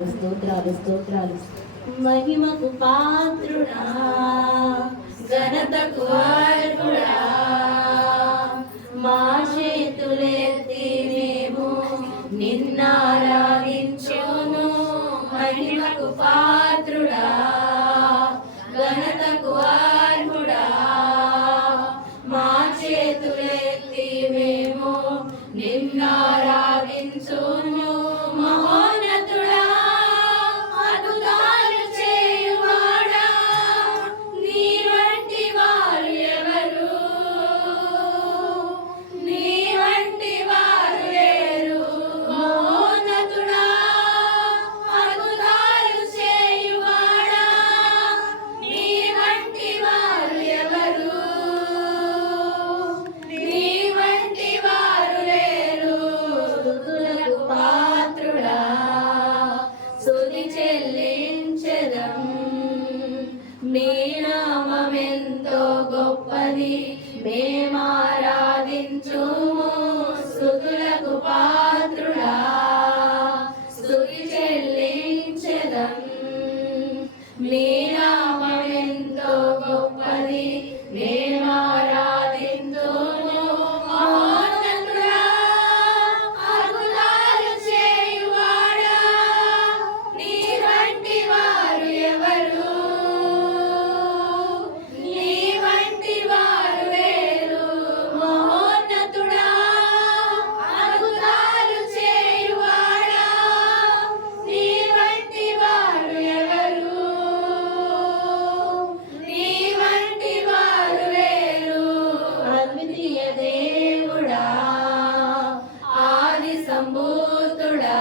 స్తోత్రాలు స్తోత్రాలు. మహిమకు పాత్రుడా, ఘనతకు అర్హుడా, మా చేతులెత్తి మేము నిన్నారాధించును. మహిమకు పాత్రుడా, ఘనతకు అర్హుడా, మా చేతులెత్తి మేము నిన్నారాధించును. మహోన్నతుడా, అద్భుతాలు చేయువాడా, నీ వంటి వారు ఎవరు? నీ వంటి వారు లేరు. మహోన్నతుడా, అద్భుతాలు చేయువాడా, నీ వంటి వారు ఎవరు? నీ వంటి వారు లేరు. స్తుతులకు పాత్రుడా, స్తుతి చెల్లించెదం. నీ నామమెంతో గొప్పది, మేమారాధించుము. స్తుతులకు పాత్రుడా, స్తుతి చెల్లించెదం. నీ నామమెంతో గొప్పది, మేమారాధించుము. మహోన్నతుడా, అద్భుతాలు చేయువాడా, నీ వంటి వారు ఎవరు? నీ వంటి వారు లేరు. మహోన్నతుడా, అద్భుతాలు చేయువాడా, నీ వంటి వారు ఎవరు? నీ వంటి వారు లేరు. అద్వితీయ దేవుడా, ఆది సంభూతుడా,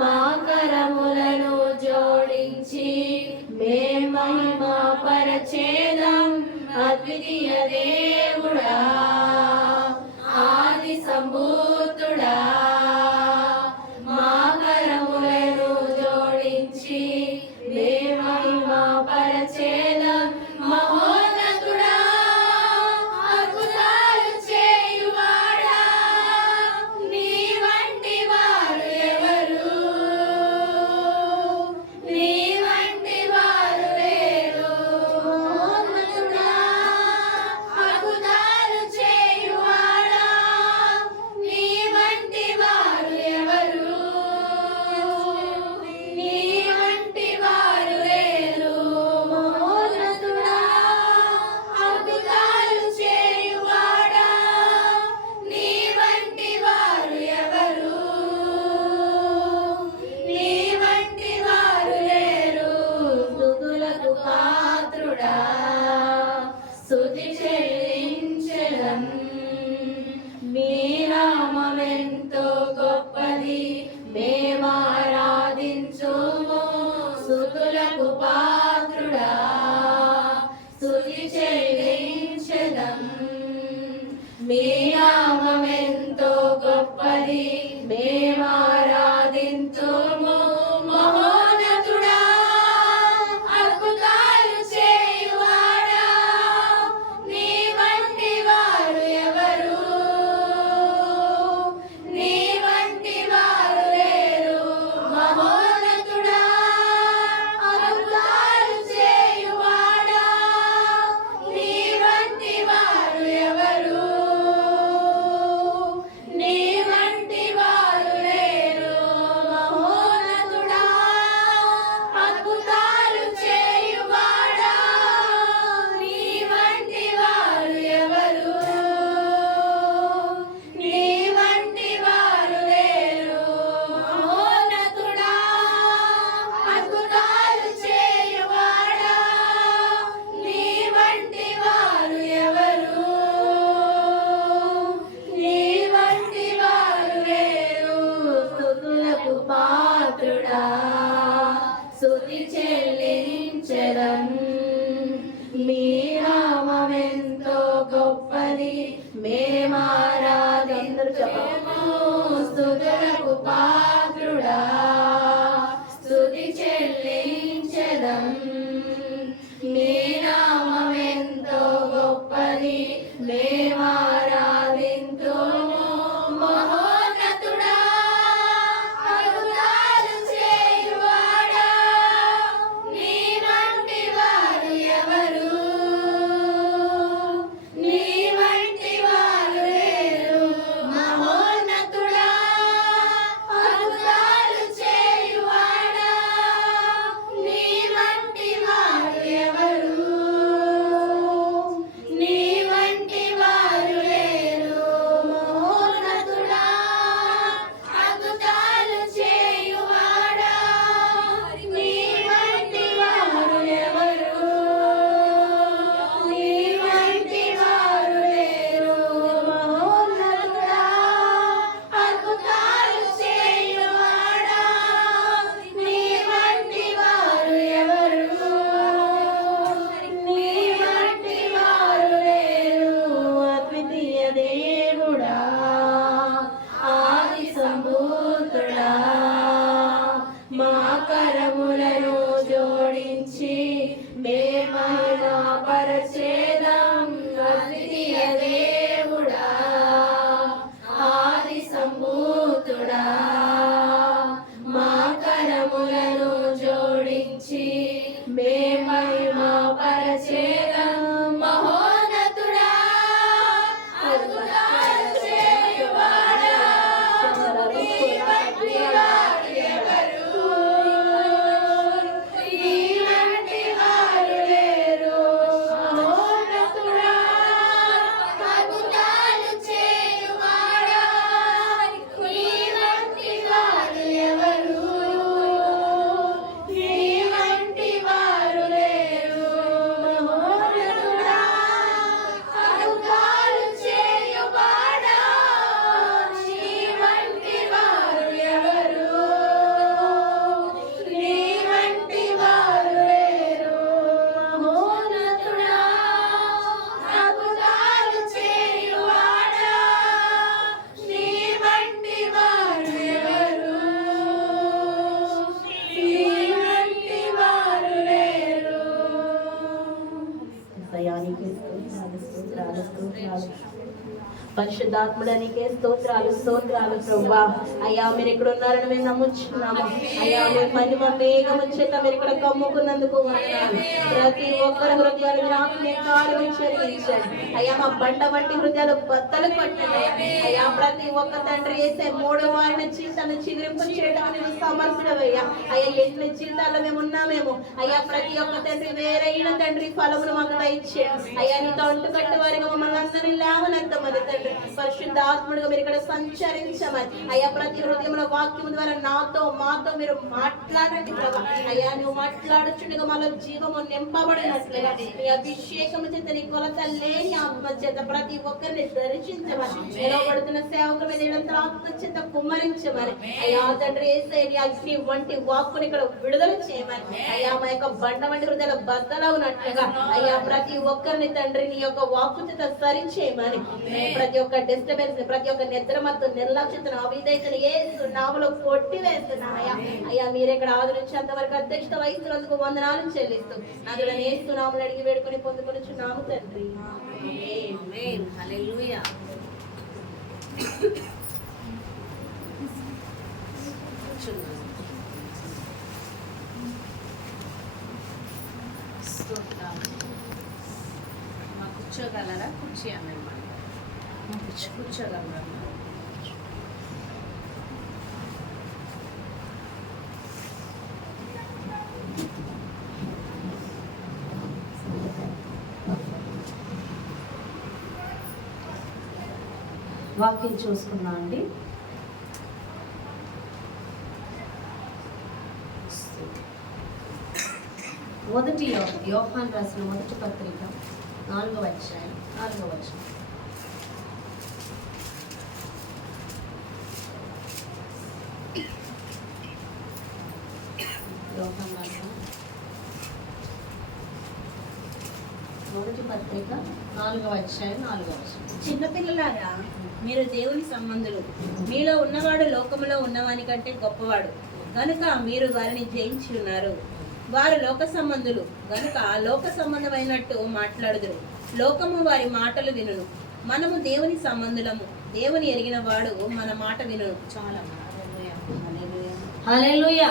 మా కరములను జోడించి మే మహిమ పరచేదం. అద్వితీయ దేవుడా, ఆది సంభూతుడా, మా కరములను జోడించి మే మహిమ పరచేదం. మహోన్నతుడా, అద్భుతాలు చేయువాడా, నీ వంటి వారు ఎవరు? నీ వంటి వారు లేరు. మహోన్నతుడా, అద్భుతాలు చేయువాడా, నీ వంటి వారు ఎవరు? నీ వంటి వారు లేరు. మహోన్నతుడా, అద్భుతాలు చేయువాడా, నీ వంటి వారు ఎవరు? నీ వంటి వారు లేరు. స్తుతులకు పాత్రుడా, స్తుతి చెల్లించెదం. నీ నామమెంతో గొప్పది, మేమారాధించుము. స్తుతులకు పాత్రుడా, స్తుతి చెల్లించెదం. మీ నామమెంతో గొప్పది, మేమారాధించుము. మహోన్నతుడా, అద్భుతాలు చేయువాడా, నీ వంటి వారు ఎవరు? నీ వంటి వారు లేరు. మహోన్నతుడా, అద్భుతాలు చేయువాడా, నీ వంటి వారు ఎవరు? నీ వంటి వారు లేరు. మహోన్నతుడా, అద్భుతాలు చేయువాడా, నీ వంటి వారు ఎవరు? నీ వంటి వారు లేరు. మహోన్నతుడా, అద్భుతాలు చేయువాడా, నీ వంటి వారు ఎవరు? నీ వంటి వారు లేరు. స్తుతులకు పాత్రుడా, స్తుతి చెల్లించెదం. మీ నామమెంతో గొప్పది, మేమారాధించుము. స్తుతులకు పాత్రుడా, స్తుతి చెల్లించెదం. మీ నామమెంతో గొప్పది, మేమారాధించుము. మహోన్నతుడా, అద్భుతాలు కరములను జోడించి మేమైనా పరచేదం అద్వితీయ దేవుడా ఆది సంభూతుడా. మా కరములను జోడించి మేమైనా పరచేదం మహోన్నతుడా అద్భుతాలు చేయువాడా. నీ వంటి వారు ఎవరు, నీ వంటి వారు లేరు. మహోన్నతుడా అద్భుతాలు చేయువాడా. నీ వంటి వారు ఎవరు, నీ వంటి వారు లేరు. మహోన్నతుడా అద్భుతాలు చేయువాడా. నీ వంటి వారు ఎవరు, నీ వంటి వారు లేరు. మహోన్నతుడా అద్భుతాలు చేయువాడా. నీ వంటి వారు ఎవరు, నీ వంటి వారు లేరు. దయానికి స్తోత్రాలు స్తోత్రాలు స్తోత్రాలు. పరిశుద్ధాత్ముడానికి స్తోత్రాలు స్తోత్రాలు ప్రభువా. అయ్యా మీరు ఇక్కడ ఉన్నారని మేము నమ్ముచున్నాము. అయ్యా మీరు మహిమ మేఘము చేత మీరు ఇక్కడ కమ్ముకున్నందుకు వందనాలు. ప్రతి ఒక్కరి హృదయాలు మీరు ఆత్మీయకాలు చెల్లించండి. అయ్యా మా బండ వంటి హృదయాలు బద్దలు పట్టండి. అయ్యా ప్రతి ఒక్క తండ్రి వేసే మూడు వారిని జీవితాన్ని చిగురింపు చేయడానికి నువ్వు సమర్థుడవయ్యా. అయ్యా ఎన్ని జీవితాల్లో మేము ఉన్నామేమో అయ్యా ప్రతి ఒక్క తండ్రి వేరైన తండ్రి ఫలమును మాకు దయచేయండి. అయ్యా నీతో అంటుకట్టు వారిగా మమ్మల్ని అందరినీ లేవనెత్తమని తండ్రి పరిశుద్ధ ఆత్ముడిగా మీరు ఇక్కడ సంచరించమని అయ్యా ప్రతి హృదయంలో వాక్యం ద్వారా నాతో మాతో మీరు మాట్లాడండి ప్రభా. అయ్యా నువ్వు మాట్లాడుచుండగా మాలో జీవము నింపబడినట్లుగా నీ అభిషేకము చేత నీ కొలత లేని ఆత్మ చేత ప్రతి ఒక్కరిని దర్శించమని నిలబడుతున్న సేవకుల మీద ఇదంతా ఆత్మ చేత కుమ్మరించమని అయ్యా తండ్రి యేసయ్య అగ్ని వంటి వాక్కుని ఇక్కడ విడుదల చేయమని అయ్యా మా యొక్క బండ వంటి హృదయాల బద్దలవునట్లుగా అయ్యా ప్రతి ఒక్కరిని తండ్రి నీ యొక్క వాక్కు చేత సరిచేయమని ప్రతి ఒక్క డిస్టర్బెన్స్ ప్రతి ఒక్క నిద్ర మత్తు నిర్లక్ష్యతను అవిధేయతను యేసు నామములో కొట్టి వేస్తున్నానయ్యా. అయ్యా మీరే ఇక్కడ ఆదరించేంత వరకు అధ్యక్షత వహిస్తున్నందుకు వందనాలు చెల్లిస్తూ నాదుల యేసు నామములో అడిగి వేడుకొని పొందుకొనుచున్నాము తండ్రి. ఆమేన్. హల్లెలూయా. కూర్చోగలరా? కుర్చీ అన్నమాట. కూర్చోగలరా? వాక్యం చూసుకున్నా అండి. మొదటి యోహాను రాసిన మొదటి పత్రిక 4వ అధ్యాయం 4వ వచనం. యోహాను రాసిన మొదటి పత్రిక 4వ అధ్యాయం 4వ వచనం. చిన్నపిల్లలారా మీరు దేవుని సంబంధులు. మీలో ఉన్నవాడు లోకములో ఉన్నవాని కంటే గొప్పవాడు కనుక మీరు వారిని జయించి ఉన్నారు. వారు లోక సంబంధులు గనుక లోక సంబంధమైనట్టు మాట్లాడుదురు. లోకము వారి మాటలు వినును. మనము దేవుని సంబంధులము. దేవుని ఎరిగిన వాడు మన మాట వినును. చాలా హల్లెలూయా.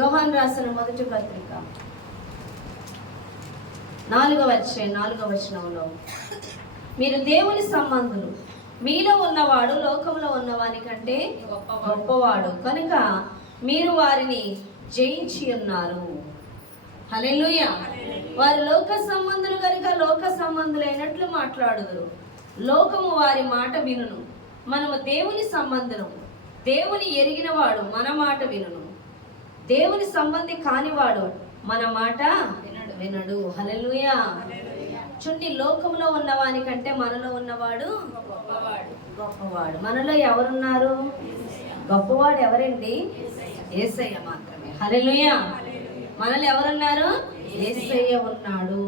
యోహాను రాసిన మొదటి పత్రిక 4వ అధ్యాయం 4వ వచనంలో మీరు దేవుని సంబంధులు. మీలో ఉన్నవాడు లోకంలో ఉన్నవాని కంటే గొప్పవాడు కనుక మీరు వారిని జయించి ఉన్నారు. హల్లెలూయా. వారు లోక సంబంధులు కనుక లోక సంబంధులైనట్లు మాట్లాడుదురు. లోకము వారి మాట వినును. మనము దేవుని సంబంధులు. దేవుని ఎరిగిన వాడు మన మాట వినును. దేవుని సంబంధి కానివాడు మన మాట వినడు. హల్లెలూయా. చూడండి, లోకంలో ఉన్నవాని కంటే మనలో ఉన్నవాడు గొప్పవాడు. మనలో ఎవరున్నారు? గొప్పవాడు ఎవరండి? యేసయ్య మాత్రమే. హల్లెలూయా. మనలో ఎవరున్నారు? యేసయ్య ఉన్నాడు.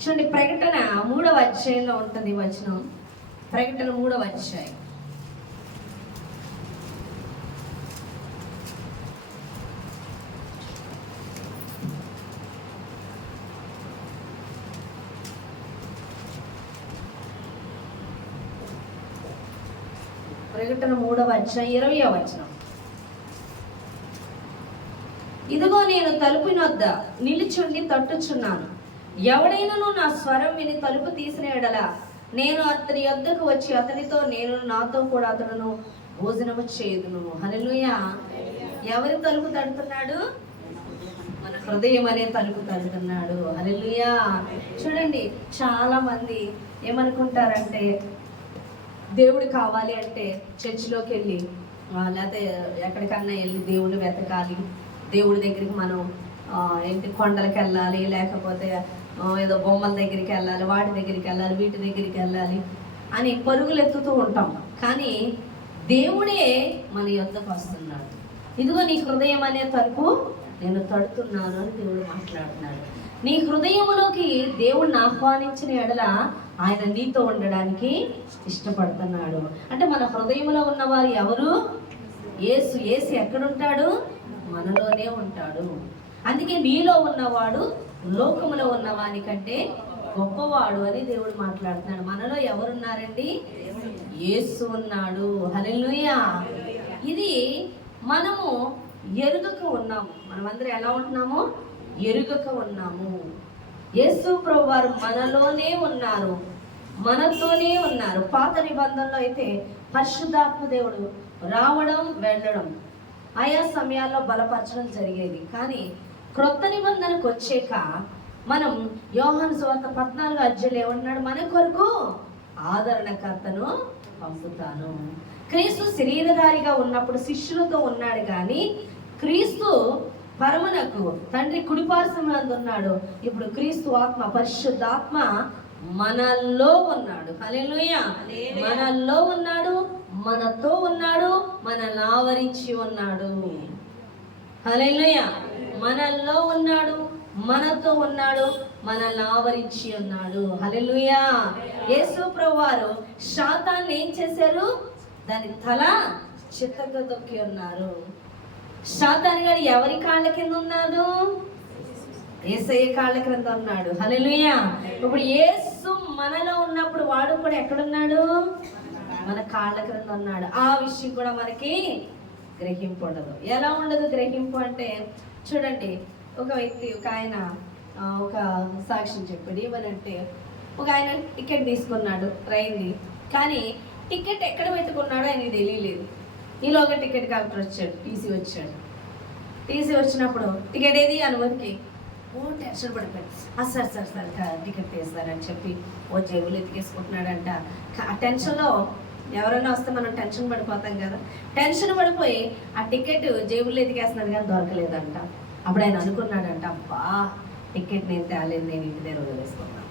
చూడండి, ప్రకటన 3వ అధ్యాయంలో ఉంటుంది వచనం. ప్రకటన 3వ అధ్యాయం ప్రకటన 3వ అధ్యాయం 20వ వచనం. ఇదిగో నేను తలుపు వద్ద నిలుచుండి తట్టుచున్నాను. ఎవడైనను నా స్వరం విని తలుపు తీసిన ఎడల నేను అతని యొద్దకు వచ్చి అతనితో నేను నాతో కూడా అతడును భోజనము చేయుదును. హల్లెలూయా. ఎవరి తలుపు తడుతున్నాడు? మన హృదయం అనే తలుపు తడుతున్నాడు. హల్లెలూయా. చూడండి, చాలా మంది ఏమనుకుంటారంటే దేవుడు కావాలి అంటే చర్చిలోకి వెళ్ళి లేకపోతే ఎక్కడికన్నా వెళ్ళి దేవుడిని వెతకాలి, దేవుడి దగ్గరికి మనం ఏంటి కొండలకి వెళ్ళాలి, లేకపోతే ఏదో బొమ్మల దగ్గరికి వెళ్ళాలి, వాటి దగ్గరికి వెళ్ళాలి, వీటి దగ్గరికి వెళ్ళాలి అని పరుగులు ఎత్తుతూ ఉంటాం. కానీ దేవుడే మన యొద్దకు వస్తున్నాడు. ఇదిగో నీ హృదయం అనే తలుపు నేను తడుతున్నాను అని దేవుడు మాట్లాడుతున్నాడు. నీ హృదయంలోకి దేవుడిని ఆహ్వానించిన ఎడల ఆయన నీతో ఉండడానికి ఇష్టపడుతున్నాడు. అంటే మన హృదయంలో ఉన్నవారు ఎవరు? యేసు. యేసు ఎక్కడుంటాడు? మనలోనే ఉంటాడు. అందుకే నీలో ఉన్నవాడు లోకములో ఉన్నవాని కంటే గొప్పవాడు అని దేవుడు మాట్లాడుతున్నాడు. మనలో ఎవరున్నారండి? యేసు ఉన్నాడు. హల్లెలూయా. ఇది మనము ఎరుగక ఉన్నాము. మనమందరం ఎలా ఉంటున్నాము? ఎరుగక ఉన్నాము. యేసు ప్రభువారు మనలోనే ఉన్నారు, మనతోనే ఉన్నారు. పాత నిబంధనలో అయితే పరిశుద్ధాత్మ దేవుడు రావడం వెళ్ళడం, ఆయా సమయాల్లో బలపరచడం జరిగేది. కానీ క్రొత్త నిబంధనకు వచ్చాక మనం యోహాను సువార్త 14వ అధ్యాయంలో ఏమన్నాడు? మన కొరకు ఆదరణకర్తను పంపుతాను. క్రీస్తు శరీరధారిగా ఉన్నప్పుడు శిష్యులతో ఉన్నాడు, కానీ క్రీస్తు పరమునకు తండ్రి కుడిపార్శ్వమందు ఉన్నాడు. ఇప్పుడు క్రీస్తు ఆత్మ, పరిశుద్ధాత్మ మనలో ఉన్నాడు. హల్లెలూయా. మనలో ఉన్నాడు, మనతో ఉన్నాడు, మనల్ని ఆవరించి ఉన్నాడు. హల్లెలూయా. మనల్లో ఉన్నాడు, మనతో ఉన్నాడు, మనల్ని ఆవరించి ఉన్నాడు. హల్లెలూయా. యేసు ప్రభువారు శాతాన్ని ఏం చేశారు? దాని తల చిత్తగా తొక్కి ఉన్నారు. శాతాన్ గారు ఎవరి కాళ్ళ కింద ఉన్నాడు? యేసయ్య కాళ్ళ కింద ఉన్నాడు. హల్లెలూయా. ఇప్పుడు యేసు మనలో ఉన్నప్పుడు వాడు కూడా ఎక్కడున్నాడు? మన కాళ్ళ క్రింద ఉన్నాడు. ఆ విషయం కూడా మనకి గ్రహింపు ఉండదు. ఎలా ఉండదు గ్రహింపు అంటే, చూడండి, ఒక వ్యక్తి, ఒక ఆయన ఒక సాక్ష్యం చెప్పాడు. ఏమనంటే, ఒక ఆయన టికెట్ తీసుకున్నాడు ట్రైన్ది, కానీ టికెట్ ఎక్కడ పెట్టుకున్నాడో ఆయనకి తెలియలేదు. ఈలోగా టికెట్ కలెక్టర్ వచ్చాడు, టీసీ వచ్చాడు. టీసీ వచ్చినప్పుడు టికెట్ ఏది అనుమతికి టెన్షన్ పడిపోయాడు. సార్ సార్ సార్ టికెట్ తీస్తారని చెప్పి ఓ జేబులు ఎత్తికేసుకుంటున్నాడంట. ఆ టెన్షన్లో ఎవరైనా వస్తే మనం టెన్షన్ పడిపోతాం కదా, టెన్షన్ పడిపోయి ఆ టికెట్ జేబుల్లో ఎతికేస్తున్నాడు కానీ దొరకలేదంట. అప్పుడు ఆయన అనుకున్నాడంట, అబ్బా టికెట్ నేను తేలేదు, నేను ఇంటి దగ్గర వదిలేసుకున్నాను.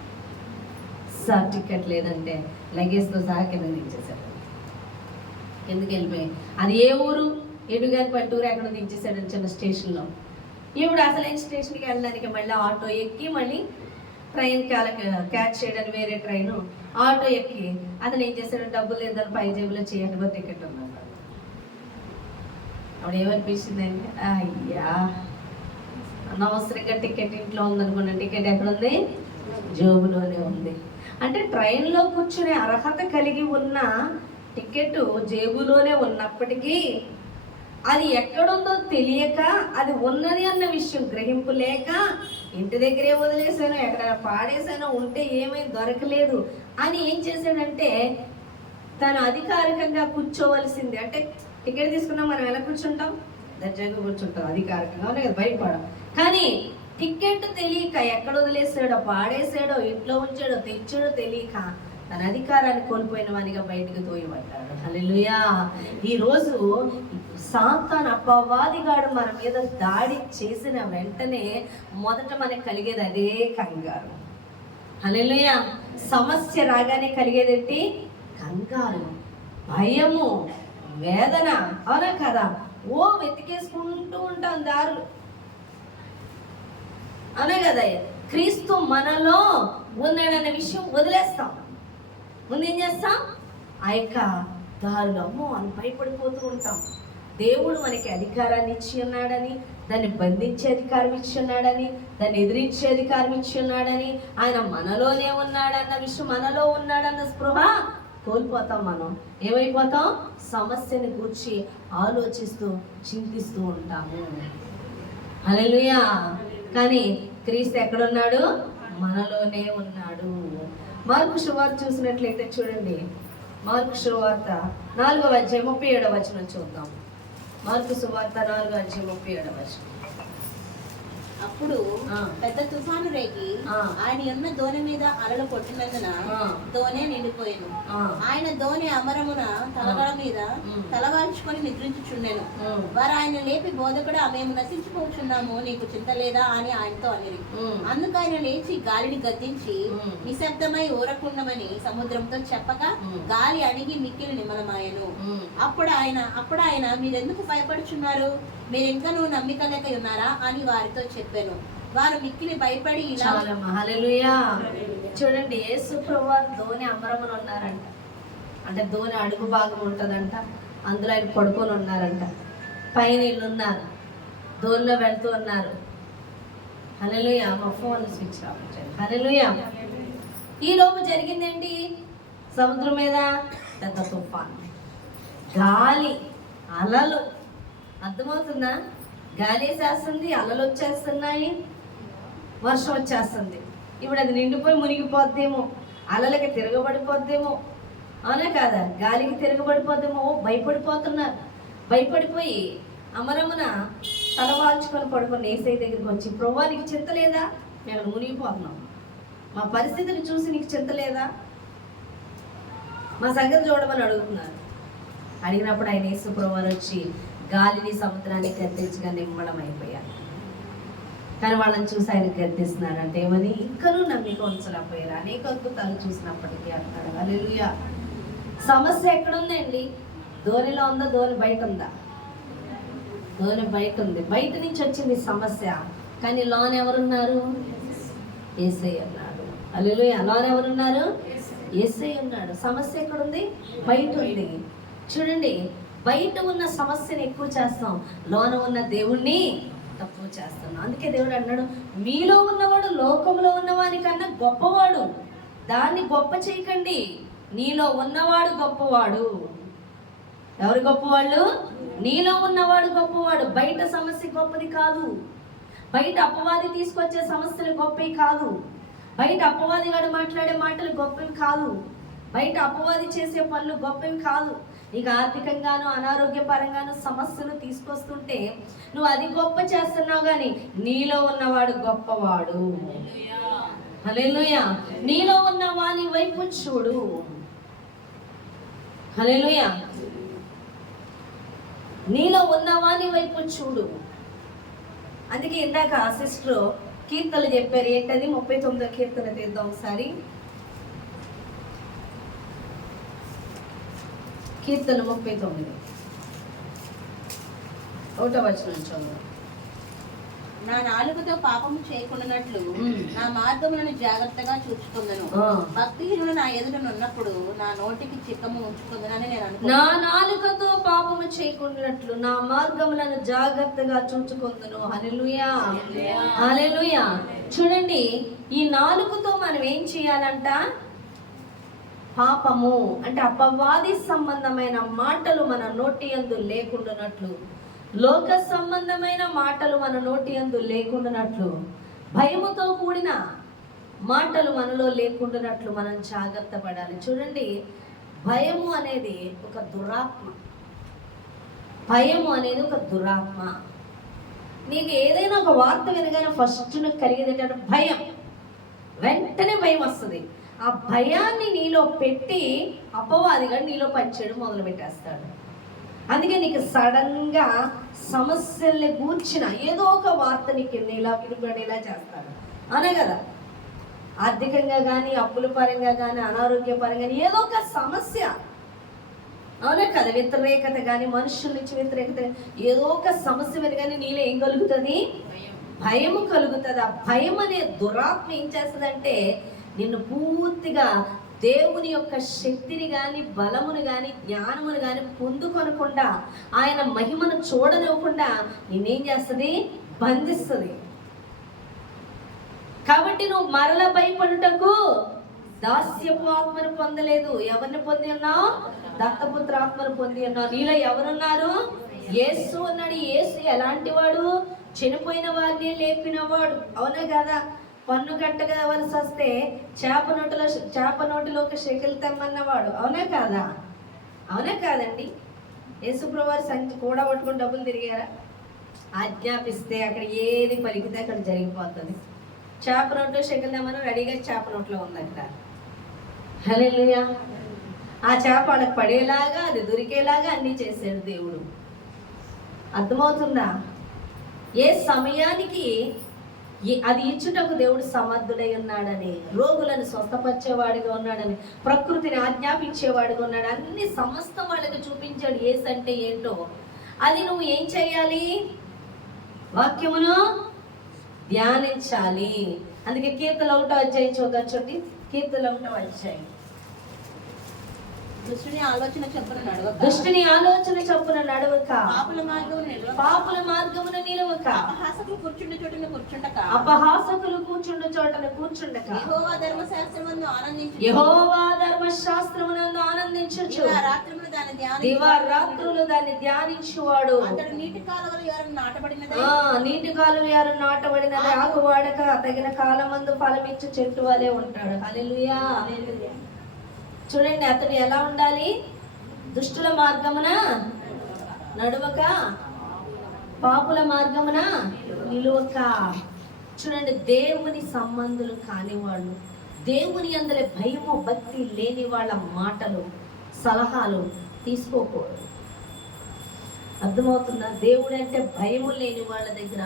సార్ టికెట్ లేదంటే లగేజ్తో సహా కింద దించేశాడు. కిందకి వెళ్ళిపోయి అది ఏ ఊరు, ఎడుగారి పట్టూరు ఎక్కడ దించేశాడు చిన్న స్టేషన్లో. ఇప్పుడు అసలైన స్టేషన్కి వెళ్ళడానికి మళ్ళీ ఆటో ఎక్కి మళ్ళీ ట్రైన్ క్యాచ్ చేయడానికి వేరే ట్రైను ఆటో ఎక్కి అతను ఏం చేశాడు, డబ్బులు లేదని పై జేబులో చేయకుండా టికెట్ ఉన్నాడు. అప్పుడు ఏమనిపించిందండి, అయ్యా అనవసరంగా టికెట్ ఇంట్లో ఉందనుకున్నాను, టికెట్ ఎక్కడుంది? జేబులోనే ఉంది. అంటే ట్రైన్లో కూర్చునే అర్హత కలిగి ఉన్న టికెట్ జేబులోనే ఉన్నప్పటికీ అది ఎక్కడుందో తెలియక, అది ఉన్నది అన్న విషయం గ్రహింపు లేక, ఇంటి దగ్గరే వదిలేసాను, ఎక్కడ పాడేసానో, ఉంటే ఏమీ దొరకలేదు అని ఏం చేశాడంటే, తను అధికారికంగా కూర్చోవలసింది. అంటే టికెట్ తీసుకున్నా మనం ఎలా కూర్చుంటాం? దర్జాగా కూర్చుంటాం అధికారికంగా, అవునా కదా, భయపడం. కానీ టికెట్ తెలియక ఎక్కడ వదిలేసాడో, పాడేసాడో, ఇంట్లో ఉంచాడో, తెచ్చాడో తెలియక తన అధికారాన్ని కోల్పోయిన వానిగా బయటకు తోయబడ్డాడు. హల్లెలూయా. ఈరోజు సాతాను అపవాదిగాడు మన మీద దాడి చేసిన వెంటనే మొదట మనకు కలిగేది అదే కంగారు. హల్లెలూయా. సమస్య రాగానే కలిగేదేంటి? కంగారు, భయము, వేదన, అవునా కదా? వెతికేసుకుంటూ ఉంటాం దారులు, అవునా కదా? క్రీస్తు మనలో ఉన్నాడనే విషయం వదిలేస్తాం. ముందేం చేస్తాం? ఆ యొక్క దారులు అమ్మో అని భయపడిపోతూ ఉంటాం. దేవుడు మనకి అధికారాన్ని ఇచ్చి ఉన్నాడని, దాన్ని బంధించే అధికారం ఇచ్చి ఉన్నాడని, దాన్ని ఎదిరించే అధికారం ఇచ్చి ఉన్నాడని, ఆయన మనలోనే ఉన్నాడన్న విషయం, మనలో ఉన్నాడన్న స్పృహ కోల్పోతాం. మనం ఏమైపోతాం? సమస్యని గూర్చి ఆలోచిస్తూ చింతిస్తూ ఉంటాము. హల్లెలూయా. కానీ క్రీస్తు ఎక్కడున్నాడు? మనలోనే ఉన్నాడు. మార్కు సువార్త చూసినట్లయితే చూడండి, మార్కు సువార్త 4వ అధ్యాయం 37వ వచనం చూద్దాం. మార్కు సువార్త 4వ అధ్యాయం 37వ వచనం. అప్పుడు పెద్ద తుఫాను రేగి ఆయన ఉన్న దోణి మీద అలలు కొట్టినందున దోణి నిండిపోయాను. ఆయన దోణి అమరమున తలగడ మీద తలవాల్చుకొని నిద్రించుచుండెను. వారు ఆయన లేపి, బోధకుడా, మేము నశించిపోచున్నాము, నీకు చింత లేదా అని ఆయనతో అనిరి. అందుకు ఆయన లేచి గాలిని గద్దించి నిశ్శబ్దమై ఊరకుండమని సముద్రంతో చెప్పగా గాలి అణిగి మిక్కిలి నిమ్మలమాయను. అప్పుడు ఆయన మీరెందుకు భయపడుచున్నారు, మీరింకనూ నమ్మిక లేక ఉన్నారా అని వారితో చెప్పాను. వారు మిక్కిలి భయపడి ఇలా. హల్లెలూయా. చూడండి, యేసు ప్రభువారు దోణి అమరమున ఉన్నారంట. అంటే దోణి అడుగు భాగం ఉంటుందంట, అందులో ఆయన పడుకొని ఉన్నారంట. పైన ఇల్లు ఉన్నారు, దోణిలో వెళ్తూ ఉన్నారు. హల్లెలూయా. మా ఫోన్ స్విచ్ రావట్లేదు. హల్లెలూయా. ఈ లోపు జరిగిందేంటి? సముద్రం మీద పెద్ద తుఫాన్, గాలి, అలలు. అర్థమవుతుందా? గాలి వేసేస్తుంది, అలలు వచ్చేస్తున్నాయి, వర్షం వచ్చేస్తుంది. ఇప్పుడు అది నిండిపోయి మునిగిపోద్దేమో, అలలకి తిరగబడిపోద్దేమో, అవునా కాదా? గాలికి తిరగబడిపోద్దేమో. భయపడిపోతున్నారు. భయపడిపోయి అమరమున తలవాల్చుకొని పడుకొని యేసయ్య దగ్గరికి వచ్చి, ప్రభువా, నీకు చింత లేదా? మేము మునిగిపోతున్నాం, మా పరిస్థితిని చూసి నీకు చింత లేదా? మా సంగతి చూడమని అడుగుతున్నారు. అడిగినప్పుడు ఆయన యేసు ప్రభువారు వచ్చి గాలిని సముద్రాన్ని గద్దించగా నిమ్మడం అయిపోయారు. కానీ వాళ్ళని చూసి ఆయన గద్దిస్తున్నారు. అంటే ఏమని? ఇంకనూ నమ్మిక ఉంచలేకపోయారు. అనేక అద్భుతాలు చూసినప్పటికీ అంటారు. హల్లెలూయా. సమస్య ఎక్కడుందండి? దోణిలో ఉందా? దోణి బయట ఉందా? దోణి బయట ఉంది. బయట నుంచి వచ్చింది సమస్య. కానీ లోన ఎవరున్నారు? యేసయ్య ఉన్నాడు. హల్లెలూయా. లోన ఎవరున్నారు? యేసయ్య ఉన్నాడు. సమస్య ఎక్కడుంది? బయట ఉంది. చూడండి, బయట ఉన్న సమస్యను ఎక్కువ చేస్తాం, లోన ఉన్న దేవుణ్ణి తక్కువ చేస్తున్నాం. అందుకే దేవుడు అన్నాడు, మీలో ఉన్నవాడు లోకంలో ఉన్నవాని కన్నా గొప్పవాడు, దాన్ని గొప్ప చేయకండి. నీలో ఉన్నవాడు గొప్పవాడు. ఎవరు గొప్పవాళ్ళు? నీలో ఉన్నవాడు గొప్పవాడు. బయట సమస్య గొప్పది కాదు. బయట అపవాది తీసుకొచ్చే సమస్యలు గొప్పవి కాదు. బయట అపవాది గారు మాట్లాడే మాటలు గొప్పవి కాదు. బయట అపవాది చేసే పనులు గొప్పవి కాదు. నీకు ఆర్థికంగాను అనారోగ్యపరంగాను సమస్యలు తీసుకొస్తుంటే నువ్వు అది గొప్ప చేస్తున్నావు, కానీ నీలో ఉన్నవాడు గొప్పవాడు. హల్లెలూయా. నీలో ఉన్న వాని వైపు చూడు. హల్లెలూయా. నీలో ఉన్న వాని వైపు చూడు. అందుకే ఇందాక సిస్టర్ కీర్తనలు చెప్పారు. ఏంటది? 39వ కీర్తన తీద్దాం ఒకసారి. కీర్తన 39 ఒకటో వచనం చదువు. నా నాలుకతో పాపము చేయకుండానట్లు నా మార్గములను జాగ్రత్తగా చూచుకుందును. భక్తిహీనులు నా ఎదుట ఉన్నప్పుడు నా నోటికి చిక్కము ఉంచుకుందునని నేను అనుకున్నాను. నా నాలుకతో పాపము చేయకుండానట్లు నా మార్గములను జాగ్రత్తగా చూచుకుందును. హల్లెలూయా. హల్లెలూయా. చూడండి, ఈ నాలుకతో మనం ఏం చేయాలంట? పాపము అంటే అపవాది సంబంధమైన మాటలు మన నోటి యందు లేకుండానట్లు, లోక సంబంధమైన మాటలు మన నోటి యందు లేకుండానట్లు, భయముతో కూడిన మాటలు మనలో లేకుండానట్లు మనం జాగ్రత్త పడాలి. చూడండి, భయము అనేది ఒక దురాత్మ. భయము అనేది ఒక దురాత్మ. నీకు ఏదైనా ఒక వార్త వినగానే ఫస్ట్ నాకు కలిగేది ఏంటంటే భయం. వెంటనే భయం వస్తుంది. ఆ భయాన్ని నీలో పెట్టి అపవాదిగా నీలో పనిచేయడం మొదలు పెట్టేస్తాడు. అందుకే నీకు సడన్గా సమస్యల్ని కూర్చిన ఏదో ఒక వార్త నీకు ఇలా వినపడేలా చేస్తాడు. అనే కదా, ఆర్థికంగా కానీ, అప్పుల పరంగా కానీ, అనారోగ్య పరంగా కానీ ఏదో ఒక సమస్య, అవునే కదా, వ్యతిరేకత కానీ, మనుషుల నుంచి వ్యతిరేకత, ఏదో ఒక సమస్య వినగానే నీలో ఏం కలుగుతుంది? భయము కలుగుతుంది. ఆ భయం అనే దురాత్మ ఏం చేస్తుందంటే నిన్ను పూర్తిగా దేవుని యొక్క శక్తిని కానీ, బలమును కానీ, జ్ఞానమును కానీ పొందుకొనకుండా, ఆయన మహిమను చూడనివ్వకుండా నిన్నేం చేస్తుంది? బంధిస్తుంది. కాబట్టి నువ్వు మరల భయపడుటకు దాస్యపు ఆత్మను పొందలేదు. ఎవరిని పొంది ఉన్నావు? దత్తపుత్ర ఆత్మను పొంది ఉన్నావు. నీలో ఎవరున్నారు? యేసు ఉన్నాడు. యేసు ఎలాంటి వాడు? చనిపోయిన వారిని లేపినవాడు. అవునా కదా? పన్ను కట్టవలసి వస్తే చేప నోటిలోకి షెకిల్ తెమ్మన్నవాడు. అవునా కాదా? అవునా కాదండి? యేసుప్రభువారి సంఖ్య కూడా పట్టుకుని డబ్బులు తిరిగారా? ఆజ్ఞాపిస్తే అక్కడ ఏది పలికితే అక్కడ జరిగిపోతుంది. చేప నోట్లో షెకిల్ తెమ్మని రెడీగా చేప నోట్లో ఉందంట. హల్లెలూయా. ఆ చేప వాళ్ళకి పడేలాగా, అది దొరికేలాగా అన్నీ చేశాడు దేవుడు. అర్థమవుతుందా? ఏ సమయానికి అది ఇచ్చుటకు దేవుడు సమర్థుడై ఉన్నాడని, రోగులను స్వస్థపరిచేవాడిగా ఉన్నాడని, ప్రకృతిని ఆజ్ఞాపించేవాడిగా ఉన్నాడు. అన్ని సమస్తం వాళ్ళకి చూపించాడు యేసు అంటే ఏంటో. అది నువ్వు ఏం చేయాలి? వాక్యమును ధ్యానించాలి. అందుకే కీర్తన 1వ అధ్యాయం చూడండి. కీర్తన 1వ అధ్యాయం. దుష్టుని ఆలోచన చొప్పున నడవక, దుష్టుని ఆలోచన చొప్పున నడవక, పాపుల మార్గమున నిలవక, పాపుల మార్గమున నిలవక, అపహాసకులు కూర్చుండే చోటున కూర్చుండక, అపహాసకులు కూర్చుండ చోటన కూర్చుండక, యెహోవా ధర్మశాస్త్రమందు ఆనందించు, యెహోవా ధర్మశాస్త్రమునందు ఆనందించుచు, దివారాత్రములు దాన్ని దివారాత్రులు దాన్ని ధ్యానించువాడు. అతడు నీటి కాలువలు ఎవరు నాటబడినది, నీటి కాలువలు ఎవరు నాటబడినది, ఆకు వాడక తగిన కాలమందు ఫలమిచ్చు చెట్టు వలె ఉంటాడు. హల్లెలూయా. చూడండి, అతడు ఎలా ఉండాలి? దుష్టుల మార్గమున నడువక, పాపుల మార్గమున నిలువక. చూడండి, దేవుని సంబంధులు కాని వాళ్ళు, దేవుని అందరి భయము భక్తి లేని వాళ్ళ మాటలు, సలహాలు తీసుకోకూడదు. అర్థమవుతుందా? దేవుడు అంటే భయము లేని వాళ్ళ దగ్గర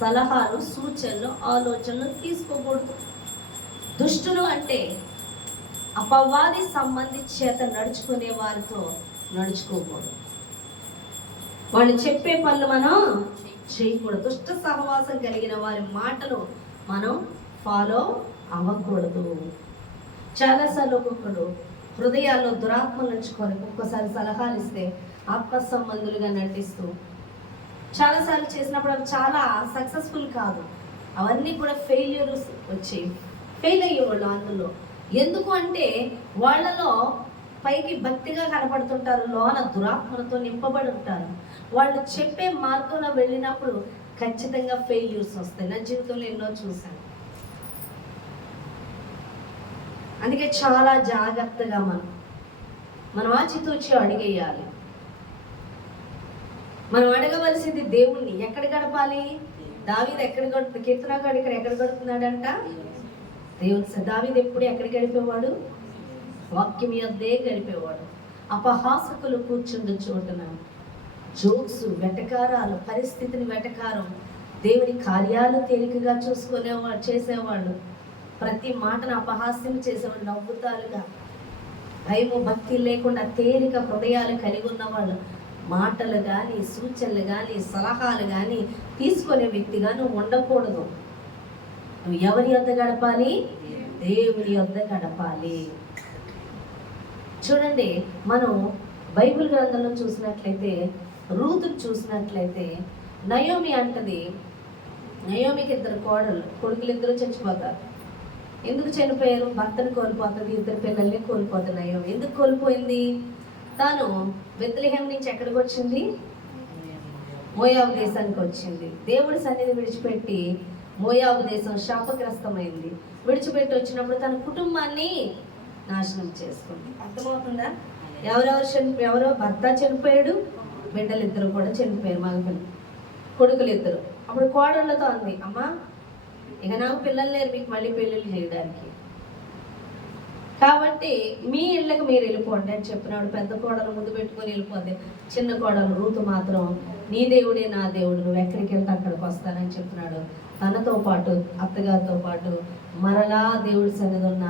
సలహాలు, సూచనలు, ఆలోచనలు తీసుకోకూడదు. దుష్టులు అంటే అపవాది సంబంధి చేత నడుచుకునే వారితో నడుచుకోకూడదు. వాళ్ళు చెప్పే పనులు మనం చేయకూడదు. దుష్ట సహవాసం కలిగిన వారి మాటలు మనం ఫాలో అవ్వకూడదు. చాలాసార్లు ఒక్కొక్కడు హృదయాల్లో దురాత్మలు ఉంచుకొని ఒక్కొక్కసారి సలహాలు ఇస్తే ఆత్మ సంబంధులుగా నటిస్తూ చాలాసార్లు చేసినప్పుడు అవి చాలా సక్సెస్ఫుల్ కాదు. అవన్నీ కూడా ఫెయిల్యూర్స్ వచ్చి ఫెయిల్ అయ్యేవాళ్ళు అందులో. ఎందుకు అంటే వాళ్ళలో పైకి భక్తిగా కనపడుతుంటారు, లోన దురాత్మలతో నింపబడి ఉంటారు. వాళ్ళు చెప్పే మార్గంలో వెళ్ళినప్పుడు ఖచ్చితంగా ఫెయిల్యూర్స్ వస్తాయి. నా జీవితంలో ఎన్నో చూశాను. అందుకే చాలా జాగ్రత్తగా మనం ఆచితూచి అడిగేయాలి. మనం అడగవలసింది దేవుణ్ణి. ఎక్కడ గడపాలి? దావీదు ఎక్కడ గడుపుతుంది? కీర్తనకారుడు ఇక్కడ ఎక్కడ గడుపుతున్నాడంట? దేవుని. దావీదు ఎప్పుడు ఎక్కడ గడిపేవాడు? వాక్యం యొద్దే గడిపేవాడు. అపహాసకులు కూర్చుండు చోటున జోక్స్, వెటకారాలు, పరిస్థితిని వెటకారం, దేవుని కార్యాలు తేలికగా చేసేవాళ్ళు. ప్రతి మాటను అపహాస్యం చేసేవాళ్ళు, నవ్వుతారుగా. భయము భక్తి లేకుండా తేలిక హృదయాలు కలిగి ఉన్నవాళ్ళు. మాటలు కానీ, సూచనలు కానీ, సలహాలు కానీ తీసుకునే వ్యక్తిగా నువ్వు ఉండకూడదు. నువ్వు ఎవరి యొద్ద గడపాలి? దేవుని యొద్ద గడపాలి. చూడండి, మనం బైబిల్ గ్రంథంలో చూసినట్లయితే, రూతును చూసినట్లయితే, నయోమి అంటది, నయోమికి 2 కొడుకులు 2 చచ్చిపోతారు. ఎందుకు చనిపోయారు? భర్తను కోల్పోతుంది, 2 పిల్లల్ని కోల్పోతుంది. నయోమి ఎందుకు కోల్పోయింది? తాను బెత్లెహేం నుంచి ఎక్కడికి వచ్చింది? మోయాబు దేశానికి వచ్చింది. దేవుడి సన్నిధి విడిచిపెట్టి మోయాబు దేశం శాపగ్రస్తమైంది. విడిచిపెట్టి వచ్చినప్పుడు తన కుటుంబాన్ని నాశనం చేసుకుంది. అర్థమవుతుందా? ఎవరో భర్త చనిపోయాడు, బిడ్డలు 2 కూడా చనిపోయారు, మగపిల్లలు, కొడుకులు 2. అప్పుడు కోడళ్ళతో అంది, అమ్మా ఇక నాకు పిల్లలు లేరు మీకు మళ్ళీ పెళ్ళిళ్ళు చేయడానికి, కాబట్టి మీ ఇళ్ళకి మీరు వెళ్ళిపోండి అని చెప్పినాడు. పెద్ద కోడలు ముద్దు పెట్టుకొని వెళ్ళిపోతే, చిన్న కోడలు రూతు మాత్రం నీ దేవుడే నా దేవుడు, నువ్వు ఎక్కడికి వెళ్తే అక్కడికి వస్తానని చెప్పినాడు. తనతో పాటు అత్తగారితో పాటు మరలా దేవుడి సన్నిధి ఉన్న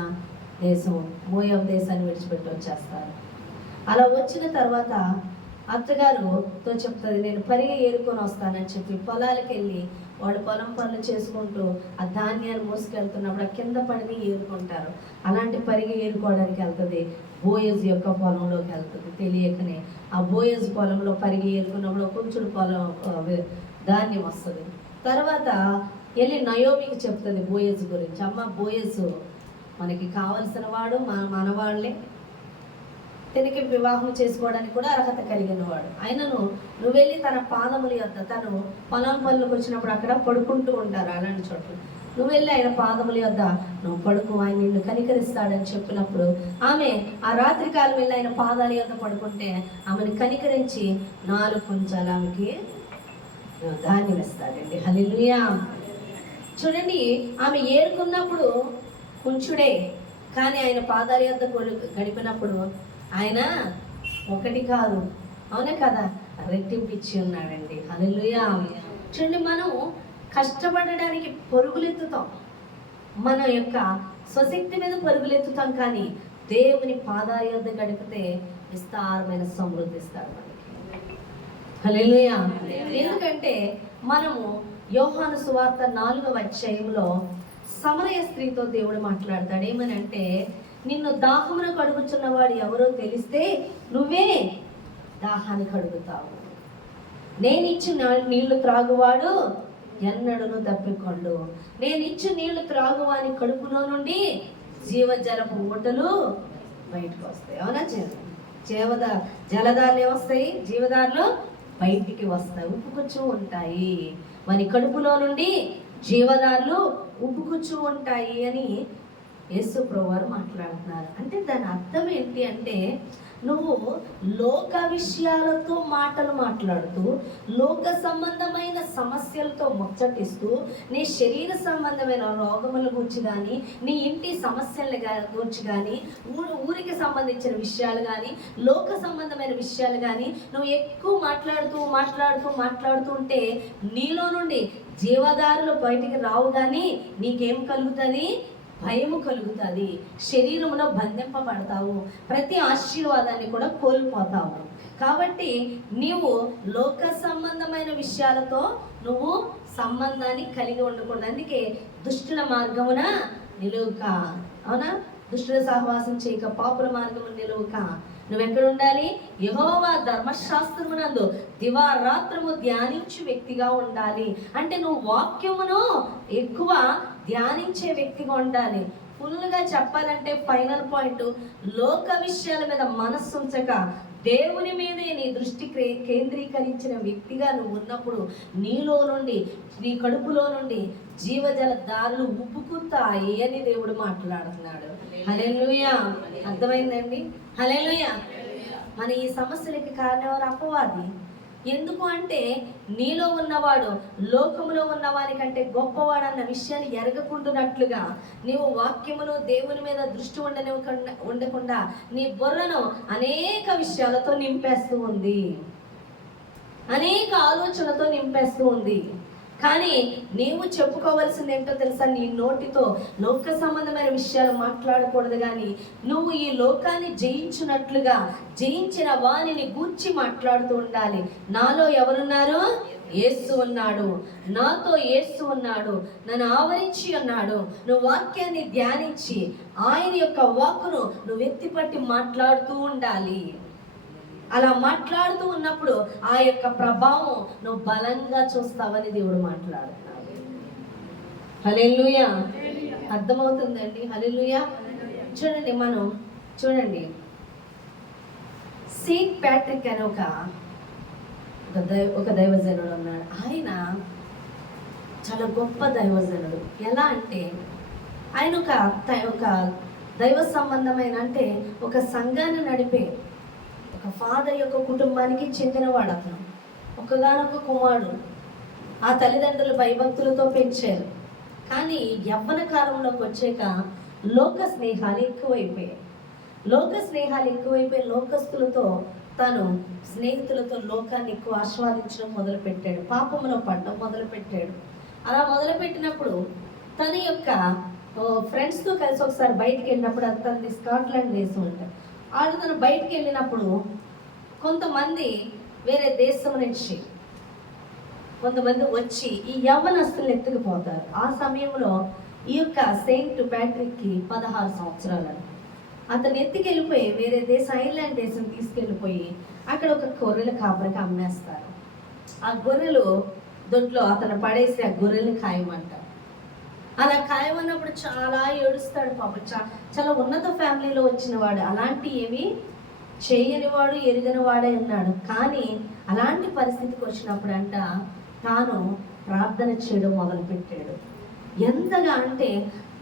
దేశం మోయాబు దేశాన్ని విడిచిపెట్టి వచ్చేస్తారు. అలా వచ్చిన తర్వాత అత్తగారుతో చెప్తుంది, నేను పరిగె ఏరుకొని వస్తానని చెప్పి పొలాలకు వెళ్ళి వాడు పొలం పనులు చేసుకుంటూ ఆ ధాన్యాన్ని మోసుకెళ్తున్నప్పుడు ఆ కింద పడిని ఏరుకుంటారు. అలాంటి పరిగె ఏరుకోవడానికి వెళ్తుంది. బోయజ్ యొక్క పొలంలోకి వెళ్తుంది తెలియకనే. ఆ బోయజ్ పొలంలో పరిగె ఏరుకున్నప్పుడు కొంచెం పొలం ధాన్యం వస్తుంది. తర్వాత వెళ్ళి నయోమికి చెప్తుంది బోయజ్ గురించి, అమ్మ బోయజ్ మనకి కావలసిన వాడు మనవాళ్ళే. తనకి వివాహం చేసుకోవడానికి కూడా అర్హత కలిగిన వాడు. ఆయనను నువ్వు వెళ్ళి తన పాదముల యొద్ద, తను పొలం పనులకు వచ్చినప్పుడు అక్కడ పడుకుంటూ ఉంటారు అలాంటి చోట్ల, నువ్వు వెళ్ళి ఆయన పాదముల యొద్ద నువ్వు పడుకు, ఆయన నిన్ను కనికరిస్తాడని చెప్పినప్పుడు ఆమె ఆ రాత్రి కాలం వెళ్ళి ఆయన పాదాల యొద్ద పడుకుంటే ఆమెను కనికరించి 4 కుంచాలు ఆమెకి ధాన్యం ఇస్తాడండి. హల్లెలూయా. చూడండి, ఆమె ఏరుకున్నప్పుడు కుంచుడే, కానీ ఆయన పాదాల యొద్ద గడిపినప్పుడు ఆయన 1 కాదు, అవునే కదా, రెట్టింపు ఇచ్చి ఉన్నాడండి. హల్లెలూయా. చూడండి, మనం కష్టపడడానికి పరుగులెత్తుతాం, మన యొక్క స్వశక్తి మీద పరుగులెత్తుతాం, కానీ దేవుని పాదాల యొద్ద గడిపితే విస్తారమైన సమృద్ధి ఇస్తాడు మనకి. హల్లెలూయా. ఎందుకంటే మనము యోహాను సువార్త 4వ అధ్యాయంలో సమరయ స్త్రీతో దేవుడు మాట్లాడతాడు. ఏమని అంటే, నిన్ను దాహమున కడుగుచున్నవాడు ఎవరో తెలిస్తే నువ్వే దాహాన్ని కడుగుతావు, నేను ఇచ్చిన నీళ్లు త్రాగువాడు ఎన్నడను తప్పికొండు, నేను ఇచ్చిన నీళ్లు త్రాగువాని కడుపులో నుండి జీవజలపు ఊటలు బయటకు వస్తాయి. అవునా? జలదారులు వస్తాయి, జీవదారులు బయటికి వస్తాయి, ఉప్పుకొచ్చు ఉంటాయి. వాని కడుపులో నుండి జీవదారులు ఉప్పుకొచ్చు ఉంటాయి అని యేసు ప్రభువారు మాట్లాడుతున్నారు. అంటే దాని అర్థం ఏంటి అంటే, నువ్వు లోక విషయాలతో మాటలు మాట్లాడుతూ, లోక సంబంధమైన సమస్యలతో ముచ్చటిస్తూ, నీ శరీర సంబంధమైన రోగముల గురించి కానీ, నీ ఇంటి సమస్యల గురించి కానీ, ఊరికి సంబంధించిన విషయాలు కానీ, లోక సంబంధమైన విషయాలు కానీ నువ్వు ఎక్కువ మాట్లాడుతూ ఉంటే నీలో నుండి జీవదారులు బయటికి రావు, కానీ నీకేం కలుగుతుంది? భయము కలుగుతుంది, శరీరంలో బంధింపబడతావు, ప్రతి ఆశీర్వాదాన్ని కూడా కోల్పోతావు. కాబట్టి నీవు లోక సంబంధమైన విషయాలతో నువ్వు సంబంధాన్ని కలిగి ఉండకూడదు. అందుకే దుష్టుల మార్గమున నిలువుక, అవునా? దుష్టుల సహవాసం చేయక, పాపుల మార్గమున నిలువుక. నువ్వెక్కడ ఉండాలి? యెహోవా ధర్మశాస్త్రమునందు దివారాత్రము ధ్యానించు వ్యక్తిగా ఉండాలి. అంటే నువ్వు వాక్యమును ఎక్కువ ధ్యానించే వ్యక్తిగా ఉండాలి. ఫుల్గా చెప్పాలంటే ఫైనల్ పాయింట్, లోక విషయాల మీద మనస్సు ఉంచక దేవుని మీదే నీ దృష్టి కేంద్రీకరించిన వ్యక్తిగా నువ్వు ఉన్నప్పుడు నీలో నుండి, నీ కడుపులో నుండి జీవజల దారులు ఉబ్బుకుతాయి అని దేవుడు మాట్లాడుతున్నాడు. హల్లెలూయా. అర్థమైందండి? హల్లెలూయా. మన ఈ సమస్యలకి కారణం ఎవరు? అపవాది. ఎందుకు అంటే, నీలో ఉన్నవాడు లోకములో ఉన్నవారి కంటే గొప్పవాడు అన్న విషయాన్ని ఎరగకుండానట్లుగా నీవు వాక్యమును దేవుని మీద దృష్టి ఉండకుండా నీ బుర్రను అనేక విషయాలతో నింపేస్తూ ఉంది, అనేక ఆలోచనలతో నింపేస్తూ ఉంది. కానీ నీవు చెప్పుకోవాల్సింది ఏంటో తెలుసా? నీ నోటితో లోక సంబంధమైన విషయాలు మాట్లాడకూడదు, కానీ నువ్వు ఈ లోకాన్ని జయించినట్లుగా జయించిన వానిని గూర్చి మాట్లాడుతూ ఉండాలి. నాలో ఎవరున్నారు? యేసు ఉన్నాడు, నాతో యేసు ఉన్నాడు, నన్ను ఆవరించి ఉన్నాడు. నువ్వు వాక్యాన్ని ధ్యానించి ఆయన యొక్క వాక్కును నువ్వు ఎత్తిపట్టి మాట్లాడుతూ ఉండాలి. అలా మాట్లాడుతూ ఉన్నప్పుడు ఆ యొక్క ప్రభావం నువ్వు బలంగా చూస్తావని దేవుడు మాట్లాడుతున్నాడు. హల్లెలూయా. అర్థమవుతుందండి? హల్లెలూయా. చూడండి, సెయింట్ ప్యాట్రిక్ అని ఒక దైవజనుడు ఉన్నాడు. ఆయన చాలా గొప్ప దైవజనుడు. ఎలా అంటే, ఆయన ఒక దైవ సంబంధమైన, అంటే ఒక సంఘాన్ని నడిపే ఒక ఫాదర్ యొక్క కుటుంబానికి చెందినవాడు. అతను ఒకగానొక కుమారుడు. ఆ తల్లిదండ్రులు భయభక్తులతో పెంచారు. కానీ యవ్వన కాలంలోకి వచ్చాక లోక స్నేహాలు ఎక్కువైపోయాయి. లోకస్తులతో తను స్నేహితులతో లోకాన్ని ఎక్కువ ఆస్వాదించడం మొదలుపెట్టాడు. పాపంలో పడడం మొదలుపెట్టాడు. అలా మొదలుపెట్టినప్పుడు తన యొక్క ఫ్రెండ్స్తో కలిసి ఒకసారి బయటికి వెళ్ళినప్పుడు, తనది స్కాట్లాండ్ దేశం ఉంటుంది. వాళ్ళు తను బయటికి వెళ్ళినప్పుడు కొంతమంది వేరే దేశం నుంచి కొంతమంది వచ్చి ఈ యవ్వనస్తులను ఎత్తుకుపోతారు. ఆ సమయంలో ఈ యొక్క సెయింట్ ప్యాట్రిక్కి 16 సంవత్సరాలు. అతను ఎత్తుకెళ్ళిపోయి వేరే దేశం, ఐర్లాండ్ దేశం తీసుకెళ్ళిపోయి అక్కడ ఒక గొర్రెల కాపరికి అమ్మేస్తారు. ఆ గొర్రెలు దొడ్లో అతను పడేసి ఆ గొర్రెల్ని ఖాయమంటారు. అలా ఖాయమన్నప్పుడు చాలా ఏడుస్తాడు పాపం. చాలా ఉన్నత ఫ్యామిలీలో వచ్చిన వాడు, అలాంటి ఏమి చేయని వాడు, ఎరుగని వాడే ఉన్నాడు. కానీ అలాంటి పరిస్థితికి వచ్చినప్పుడు అంట తాను ప్రార్థన చేయడం మొదలుపెట్టాడు. ఎంతగా అంటే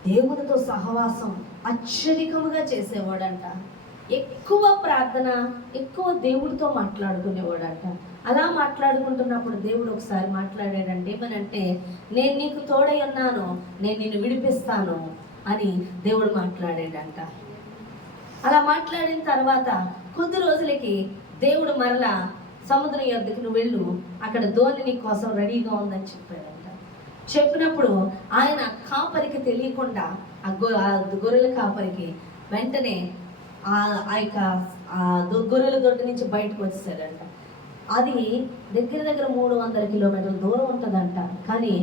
దేవునితో సహవాసం అత్యధికముగా చేసేవాడంట. ఎక్కువ ప్రార్థన, ఎక్కువ దేవుడితో మాట్లాడుకునేవాడంట. అలా మాట్లాడుకుంటున్నప్పుడు దేవుడు ఒకసారి మాట్లాడాడంటే ఏమనంటే, నేను నీకు తోడై ఉన్నాను, నేను నిన్ను విడిపిస్తాను అని దేవుడు మాట్లాడాడంట. అలా మాట్లాడిన తర్వాత కొద్ది రోజులకి దేవుడు మరలా సముద్రం యొద్దకు నువ్వు వెళ్ళు, అక్కడ ధోని నీ కోసం రెడీగా ఉందని చెప్పాడంట. చెప్పినప్పుడు ఆయన కాపరికి తెలియకుండా ఆ గొర్రెల కాపరికి వెంటనే ఆ యొక్క గొర్రెల దొడ్డి నుంచి బయటకు వచ్చేసాడంట. అది దగ్గర 300 కిలోమీటర్ల దూరం ఉంటుందంట. కానీ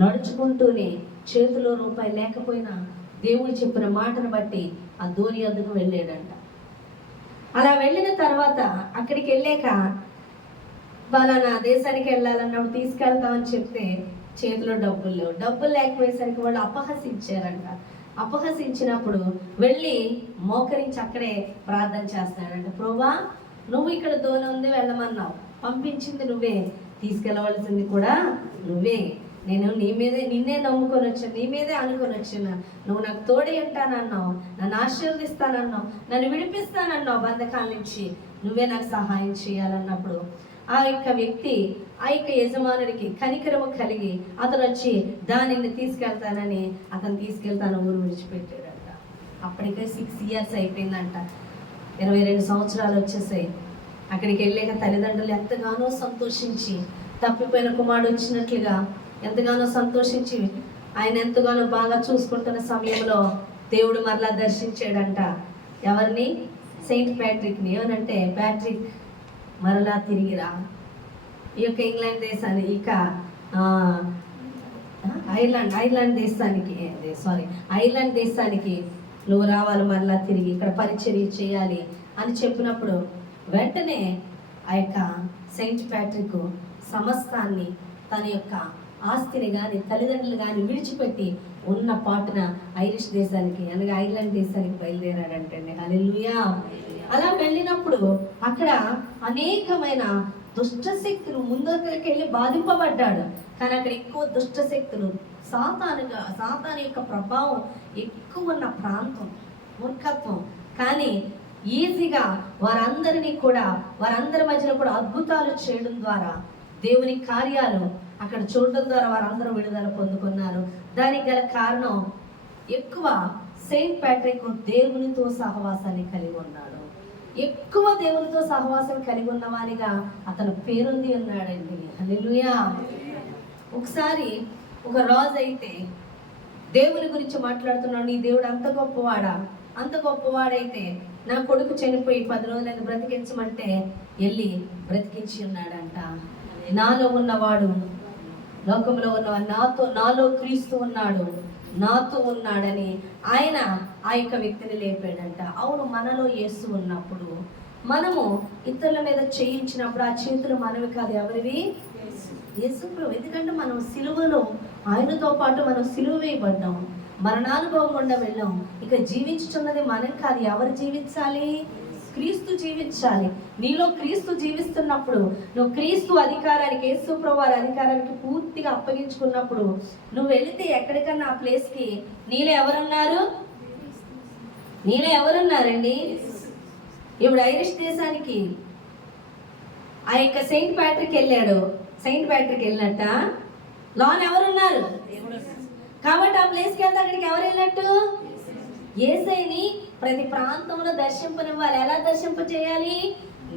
నడుచుకుంటూనే చేతిలో రూపాయి లేకపోయినా దేవుడు చెప్పిన మాటను బట్టి ఆ ధోని వద్దకు వెళ్ళాడంట. అలా వెళ్ళిన తర్వాత అక్కడికి వెళ్ళాక వాళ్ళ దేశానికి వెళ్ళాలన్నప్పుడు తీసుకెళ్తామని చెప్తే చేతిలో డబ్బులు లేవు. డబ్బులు లేకపోయేసరికి వాళ్ళు అపహసించారంట. అపహసించినప్పుడు వెళ్ళి మోకరించి అక్కడే ప్రార్థన చేస్తాడంట. ప్రభువా, నువ్వు ఇక్కడ ధోని ఉంది వెళ్ళమన్నావు, పంపించింది నువ్వే, తీసుకెళ్ళవలసింది కూడా నువ్వే. నేను నిన్నే నమ్ముకొని వచ్చాను, నీ మీదే అనుకొని వచ్చాను. నువ్వు నాకు తోడే ఉంటానన్నావు, నన్ను ఆశీర్వదిస్తానన్నావు, నన్ను విడిపిస్తానన్నావు బంధకాల నుంచి, నువ్వే నాకు సహాయం చేయాలన్నప్పుడు ఆ యొక్క వ్యక్తి ఆ యొక్క యజమానుడికి కనికరము కలిగి అతను వచ్చి దానిని తీసుకెళ్తానని అతను తీసుకెళ్తాను ఊరు విడిచిపెట్టాడంట. అప్పటికే 6 years అయిపోయిందంట. 22 సంవత్సరాలు వచ్చేసాయి. అక్కడికి వెళ్ళాక తల్లిదండ్రులు ఎంతగానో సంతోషించి, తప్పిపోయిన కుమారుడు వచ్చినట్లుగా ఎంతగానో సంతోషించి ఆయన ఎంతగానో బాగా చూసుకుంటున్న సమయంలో దేవుడు మరలా దర్శించాడంట. ఎవరిని? సెయింట్ ప్యాట్రిక్ని. ఏమనంటే, ప్యాట్రిక్ మరలా తిరిగిరా, ఈ యొక్క ఇంగ్లాండ్ దేశాన్ని, ఇక ఐర్లాండ్ దేశానికి నువ్వు రావాలి, మరలా తిరిగి ఇక్కడ పరిచర్య చేయాలి అని చెప్పినప్పుడు వెంటనే ఆ యొక్క సెయింట్ ప్యాట్రిక్ సమస్తాన్ని, తన యొక్క ఆస్తిని కానీ తల్లిదండ్రులు కానీ విడిచిపెట్టి ఉన్న పాటున ఐరిష్ దేశానికి అనగా ఐర్లాండ్ దేశానికి బయలుదేరాడంటండి. హల్లెలూయా. అలా వెళ్ళినప్పుడు అక్కడ అనేకమైన దుష్టశక్తులు ముందుకి వెళ్ళి బాధింపబడ్డాడు. కానీ అక్కడ ఎక్కువ దుష్టశక్తులు, సాతాను యొక్క ప్రభావం ఎక్కువ ఉన్న ప్రాంతం, మూర్ఖత్వం. కానీ ఈజీగా వారందరి మధ్యలో కూడా అద్భుతాలు చేయడం ద్వారా, దేవుని కార్యాలు అక్కడ చూడడం ద్వారా వారందరూ విడుదల పొందుకున్నారు. దానికి గల కారణం ఎక్కువ సెయింట్ ప్యాట్రిక్ దేవునితో సహవాసాన్ని కలిగి ఉన్నాడు. ఎక్కువ దేవునితో సహవాసం కలిగి ఉన్నవానిగా అతను పేరొంది ఉన్నాడండి. హల్లెలూయా. ఒకసారి ఒక రాజు అయితే దేవుని గురించి మాట్లాడుతున్నాడు. నీ దేవుడు అంత గొప్పవాడైతే నా కొడుకు చనిపోయి 10 రోజులైనా బ్రతికించమంటే వెళ్ళి బ్రతికించి ఉన్నాడంట. నాలో ఉన్నవాడు లోకంలో ఉన్నవాడు, నాలో క్రీస్తు ఉన్నాడు, నాతో ఉన్నాడని ఆయన ఆ యొక్క వ్యక్తిని లేపాడంట. అవును, మనలో యేసు ఉన్నప్పుడు మనము ఇతరుల మీద చేయించినప్పుడు ఆ చేతులు మనవి కాదు, ఎవరివి? యేసు ప్రభు. ఎందుకంటే మనం సిలువలో ఆయనతో పాటు మనం సిలువ వేయబడ్డాం, మరణానుభవం గుండా వెళ్ళాం. ఇక జీవించుతున్నది మనం కాదు, ఎవరు జీవించాలి? క్రీస్తు జీవించాలి. నీలో క్రీస్తు జీవిస్తున్నప్పుడు నువ్వు క్రీస్తు అధికారానికి, యేసు ప్రభువు అధికారానికి పూర్తిగా అప్పగించుకున్నప్పుడు నువ్వు వెళితే ఎక్కడికన్నా ఆ ప్లేస్కి నీలో ఎవరున్నారండి? ఇప్పుడు ఐరిష్ దేశానికి ఆ యొక్క సెయింట్ ప్యాట్రిక్ వెళ్ళాడు. సెయింట్ ప్యాట్రిక్ వెళ్ళినట్ట లోన్ ఎవరున్నారు? కాబట్టి ఆ ప్లేస్కి వెళ్తే అక్కడికి ఎవరు వెళ్ళినట్టు? యేసయ్యని ప్రతి ప్రాంతంలో దర్శింపనివ్వాలి. ఎలా దర్శింపజేయాలి?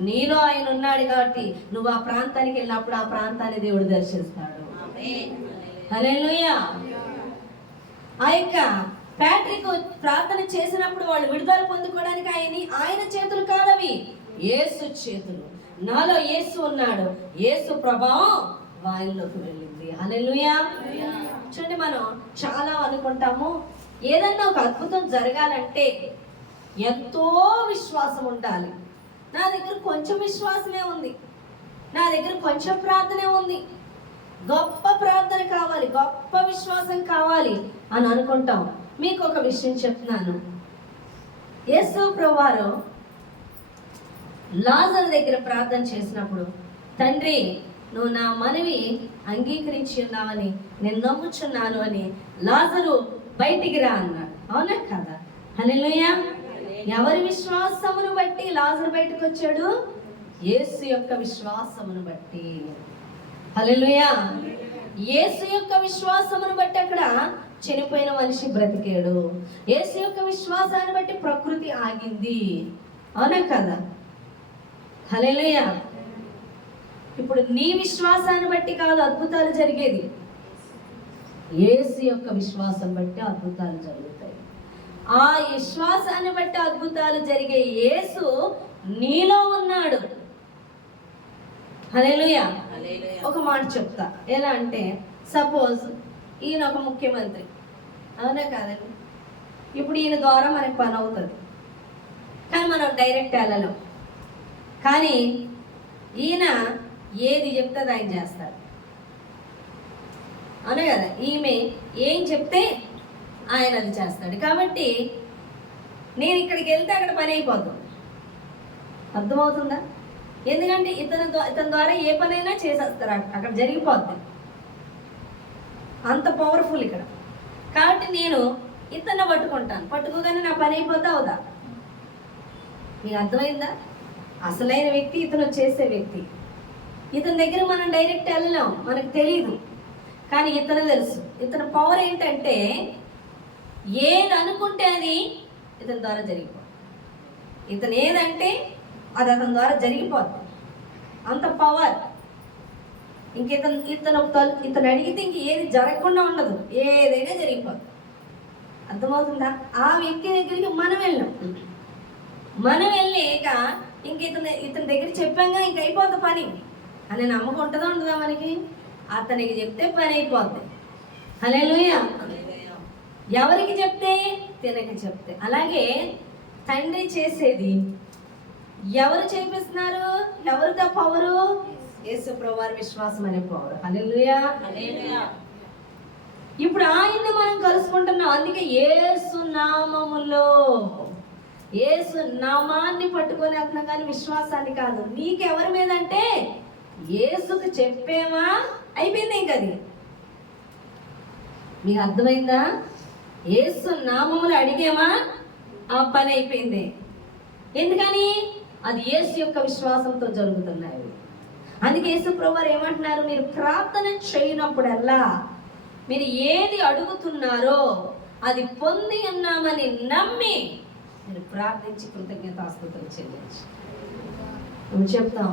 నీలో ఆయన ఉన్నాడు కాబట్టి నువ్వు ఆ ప్రాంతానికి వెళ్ళినప్పుడు ఆ ప్రాంతాన్ని దేవుడు దర్శిస్తాడు. హల్లెలూయా. ఆ యొక్క ప్యాట్రిక్ ప్రార్థన చేసినప్పుడు వాళ్ళు విడుదల పొందుకోవడానికి ఆయన చేతులు కాదవి, యేసు చేతులు. నాలో యేసు ఉన్నాడు, యేసు ప్రభావం ఆయనలోకి వెళ్ళింది. హల్లెలూయా. చూడండి, మనం చాలా అనుకుంటాము ఏదన్నా ఒక అద్భుతం జరగాలంటే ఎంతో విశ్వాసం ఉండాలి. నా దగ్గర కొంచెం విశ్వాసమే ఉంది, నా దగ్గర కొంచెం ప్రార్థనే ఉంది, గొప్ప ప్రార్థన కావాలి, కావాలి, గొప్ప విశ్వాసం కావాలి అని అనుకుంటాం. మీకు ఒక విషయం చెప్తున్నాను. యేసు ప్రభువారు లాజరు దగ్గర ప్రార్థన చేసినప్పుడు, తండ్రి నువ్వు నా మనవి అంగీకరించి ఉన్నావని నేను నమ్ముచున్నాను అని, లాజరు బయటికి రా అన్నాడు. అవునా కదా? హల్లెలూయా. ఎవరి విశ్వాసమును బట్టి లాజరు బయటకు వచ్చాడు? యేసు యొక్క విశ్వాసమును బట్టి. హల్లెలూయా. యేసు యొక్క విశ్వాసమును బట్టి అక్కడ చనిపోయిన మనిషి బ్రతికాడు. యేసు యొక్క విశ్వాసాన్ని బట్టి ప్రకృతి ఆగింది. అవునా కదా? హల్లెలూయా. ఇప్పుడు నీ విశ్వాసాన్ని బట్టి కాదు అద్భుతాలు జరిగేది, యేసు యొక్క విశ్వాసం బట్టి అద్భుతాలు జరుగుతాయి. ఆ విశ్వాసాన్ని బట్టి అద్భుతాలు జరిగే యేసు నీలో ఉన్నాడు. హల్లెలూయా. ఒక మాట చెప్తా. ఎలా అంటే, సపోజ్ ఈయన ఒక ముఖ్యమంత్రి, అవునా కాదండి? ఇప్పుడు ఈయన ద్వారా మనకి పని అవుతుంది, కానీ మనం డైరెక్ట్ వెళ్ళలేం. కానీ ఈయన ఏది చెప్తే ఆయన చేస్తారు, అవునా కదా? ఈమె ఏం చెప్తే ఆయన అది చేస్తాడు. కాబట్టి నేను ఇక్కడికి వెళ్తే అక్కడ పని అయిపోతుంది. అర్థమవుతుందా? ఎందుకంటే ఇతని ద్వారా ఏ పనైనా చేసేస్తారు, అక్కడ జరిగిపోద్ది. అంత పవర్ఫుల్ ఇక్కడ. కాబట్టి నేను ఇతన్ని పట్టుకుంటాను, పట్టుకోగానే నా పని అయిపోతా అవుదా? మీకు అర్థమైందా? అసలైన వ్యక్తి ఇతను చేసే వ్యక్తి. ఇతని దగ్గర మనం డైరెక్ట్ వెళ్ళలేం, మనకు తెలియదు. కానీ ఇతను తెలుసు. ఇతని పవర్ ఏంటంటే ఏది అనుకుంటే అది ఇతని ద్వారా జరిగిపోతుంది. ఇతను ఏదంటే అది అతని ద్వారా జరిగిపోతుంది. అంత పవర్. ఇంక ఇతను అడిగితే ఇంక ఏది జరగకుండా ఉండదు, ఏదైనా జరిగిపోతుంది. అర్థమవుతుందా? ఆ వ్యక్తి దగ్గరికి మనం వెళ్ళాం, మనం వెళ్ళాక ఇంక ఇతని దగ్గర చెప్పాక ఇంక అయిపోద్ది పని అని నమ్మకం ఉంటుందా ఉండదా మనకి? అతనికి చెప్తే పని అయిపోద్ది. హల్లెలూయా. ఎవరికి చెప్తే? తినకి చెప్తే. అలాగే తండ్రి చేసేది ఎవరు చేపిస్తున్నారు? ఎవరితో పవరు? యేసు ప్రభువారి విశ్వాసం అనే పవర్. హల్లెలూయా. ఇప్పుడు ఆయన్ని మనం కలుసుకుంటున్నాం. అందుకే యేసు నామములో, యేసు నామాన్ని పట్టుకొని వెళ్తున్నాం, కానీ విశ్వాసాన్ని కాదు. నీకెవరి మీద అంటే యేసుకు చెప్పేమా అయిపోయింది. ఇంక అది మీకు అర్థమైందా? యేసు నామములు అడిగేమా, ఆ పని అయిపోయింది. ఎందుకని? అది యేసు యొక్క విశ్వాసంతో జరుగుతున్నాయి. అందుకే యేసు ప్రభువారు ఏమంటున్నారు? మీరు ప్రార్థన చేయనప్పుడల్లా మీరు ఏది అడుగుతున్నారో అది పొంది ఉన్నామని నమ్మి మీరు ప్రార్థించి కృతజ్ఞతాస్తుతులు చెల్లించు. నువ్వు చెప్తాం,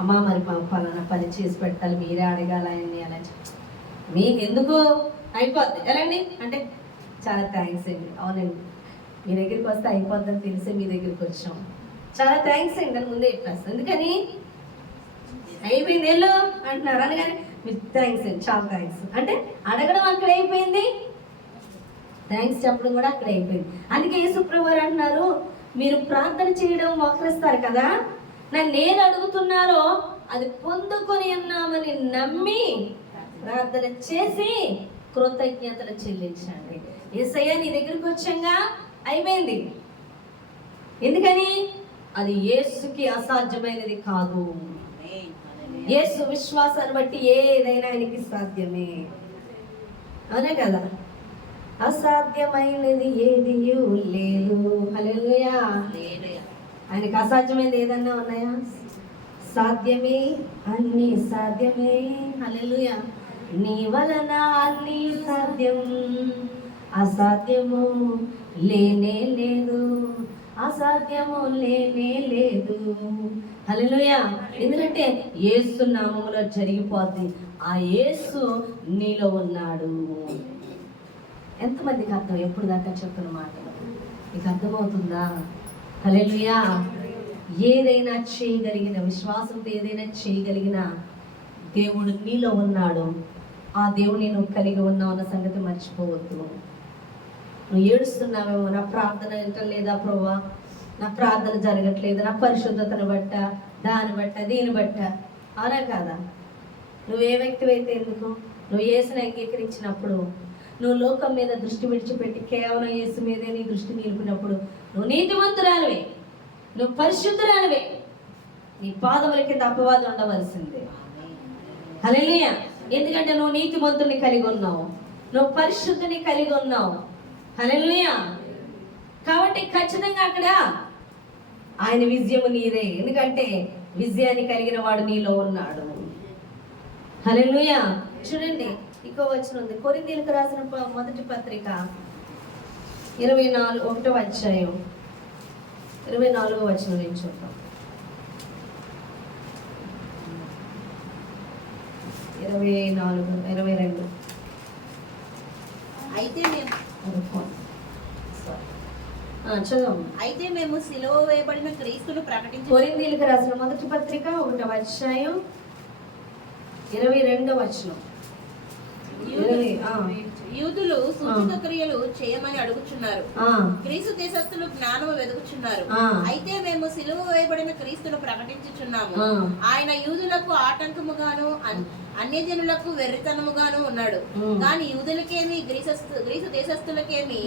అమ్మా మరి పలానా పని చేసి పెట్టాలి, మీరే అడగాలి ఆయన్ని అలా. మీకు ఎందుకు అయిపోద్ది ఎలాండి అంటే, చాలా థ్యాంక్స్ అండి. అవునండి, మీ దగ్గరికి వస్తే అయిపోద్దని తెలిసే మీ దగ్గరికి వచ్చాం, చాలా థ్యాంక్స్ అండి అని ముందే చెప్పేస్తాను. ఎందుకని? అయిపోయింది వెళ్ళు అంటున్నారు. అనగానే మీరు థ్యాంక్స్ అండి, చాలా థ్యాంక్స్ అంటే అడగడం అక్కడ అయిపోయింది, థ్యాంక్స్ చెప్పడం కూడా అక్కడ అయిపోయింది. అందుకే యేసు ప్రభువారు అంటున్నారు, మీరు ప్రార్థన చేయడం మోకరిస్తారు కదా, నన్ను ఏది అడుగుతున్నారో అది పొందుకొని ఉన్నామని నమ్మి ప్రార్థన చేసి కృతజ్ఞతలు చెల్లించండి. యేసయ్య నీ దగ్గరికి వచ్చాగా అయిపోయింది. ఎందుకని? అది యేసుకి అసాధ్యమైనది కాదు. యేసు విశ్వాసాన్ని బట్టి ఏదైనా ఆయనకి సాధ్యమే. అవునా కదా? అసాధ్యమైనది ఏది లేదు. హల్లెలూయా. ఆయనకి అసాధ్యమైనది ఏదన్నా ఉన్నాయా? సాధ్యమే, అన్ని సాధ్యమే. హల్లెలూయా. నీ వలన అన్ని సాధ్యం, అసాధ్యము లేనే లేదు, అసాధ్యము లేనే లేదు. హల్లెలూయా. ఎందుకంటే యేసు నామములో జరిగిపోద్ది. ఆ యేసు నీలో ఉన్నాడు. ఎంతమందికి అర్థం? ఎప్పుడు దాకా చెప్తున్న మాటలు నీకు అర్థమవుతుందా? హల్లెలూయా. ఏదైనా చేయగలిగిన, విశ్వాసంతో ఏదైనా చేయగలిగిన దేవుడు నీలో ఉన్నాడు. ఆ దేవుని నువ్వు కలిగి ఉన్నావు అన్న సంగతి మర్చిపోవద్దు. నువ్వు ఏడుస్తున్నావేమో, నా ప్రార్థన వింటలేదా ప్రభువా, నా ప్రార్థన జరగట్లేదు, నా పరిశుద్ధతను బట్ట, దాన్ని బట్ట, దీన్ని బట్ట. అవునా కాదా? నువ్వు ఏ వ్యక్తివైతే ఎందుకు, నువ్వు యేసుని అంగీకరించినప్పుడు, నువ్వు లోకం మీద దృష్టి విడిచిపెట్టి కేవలం యేసు మీదే నీ దృష్టి నిలిపినప్పుడు నువ్వు నీతిమంతురాలివే, నువ్వు పరిశుద్ధురాలివే. నీ పాదముల కింద అపవాదం ఉండవలసిందే. హల్లెలూయా. ఎందుకంటే నువ్వు నీతిమంతుని కలిగి ఉన్నావు, నువ్వు పరిశుద్ధిని కలిగి ఉన్నావు. హల్లెలూయా. కాబట్టి ఖచ్చితంగా అక్కడ ఆయన విజయము నీదే, ఎందుకంటే విజయాన్ని కలిగిన వాడు నీలో ఉన్నాడు. హల్లెలూయా. చూడండి, ఇంకో వచనం ఉంది, కొరింథీయులకు రాసిన మొదటి పత్రిక 24వ అధ్యాయం 24వ వచనం నుంచి చూద్దాం. 22 అయితే చదువు. అయితే మేము సిలువ వేయబడిన క్రీస్తును ప్రకటించి కొరింథీయులకు రాసిన మొదటి పత్రిక 1వ అధ్యాయం 22వ వచనం. యూదులు సూచక క్రియలు చేయమని అడుగుచున్నారు, క్రీస్తు దేశస్థులు జ్ఞానము వెదుకుచున్నారు. అయితే మేము సిలువ వేయబడిన క్రీస్తును ప్రకటించుచున్నాము. ఆయన యూదులకు ఆటంకముగాను అన్యజనులకు వెర్రితనముగాను ఉన్నాడు. కానీ యూదులకేమి గ్రీసు దేశస్థులకేమి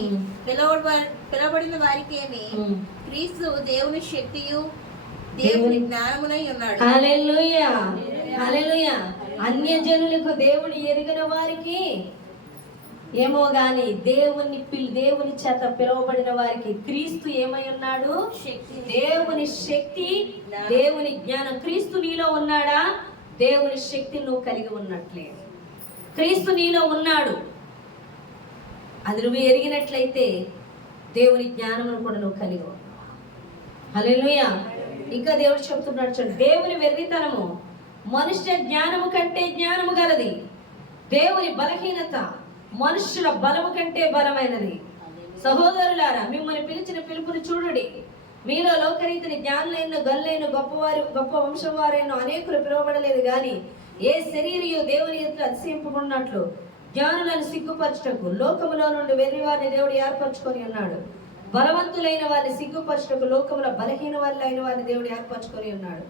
పిలవబడిన వారికేమి క్రీస్తు దేవుని శక్తియు దేవుని జ్ఞానమునై ఉన్నాడు. హల్లెలూయా. హల్లెలూయా. అన్యజనులకు దేవుడు ఎరిగిన వారికి ఏమో గాని దేవుని చేత పిలువబడిన వారికి క్రీస్తు ఏమై ఉన్నాడు? దేవుని శక్తి, దేవుని జ్ఞానం. క్రీస్తు నీలో ఉన్నాడా? దేవుని శక్తి నువ్వు కలిగి ఉన్నట్లే. క్రీస్తు నీలో ఉన్నాడు, అది నువ్వు ఎరిగినట్లయితే దేవుని జ్ఞానమును కూడా నువ్వు కలిగి ఉన్నావు. హల్లెలూయా. ఇంకా దేవుడు చెప్తున్నాడు చూడండి, దేవుని వెర్రితనము మనుష్య జ్ఞానము కంటే జ్ఞానము గలది, దేవుని బలహీనత మనుష్యుల బలము కంటే బలమైనది. సహోదరులారా, మిమ్మల్ని పిలిచిన పిలుపుని చూడుడి. మీలో లోకరీతిని జ్ఞానులైన గల్లైన గొప్ప వంశం వారైన అనేకులు పిలువబడలేదు గాని ఏ శరీరియు దేవుని ఎదుట అతిశయింపుకున్నట్లు జ్ఞానులను సిగ్గుపరచుటకు లోకములో నుండి వెర్రి వారిని దేవుడు ఏర్పరచుకొని ఉన్నాడు. బలవంతులైన వారిని సిగ్గుపరచుటకు లోకములో బలహీన వారిని వారిని దేవుడు ఏర్పరచుకొని ఉన్నాడు.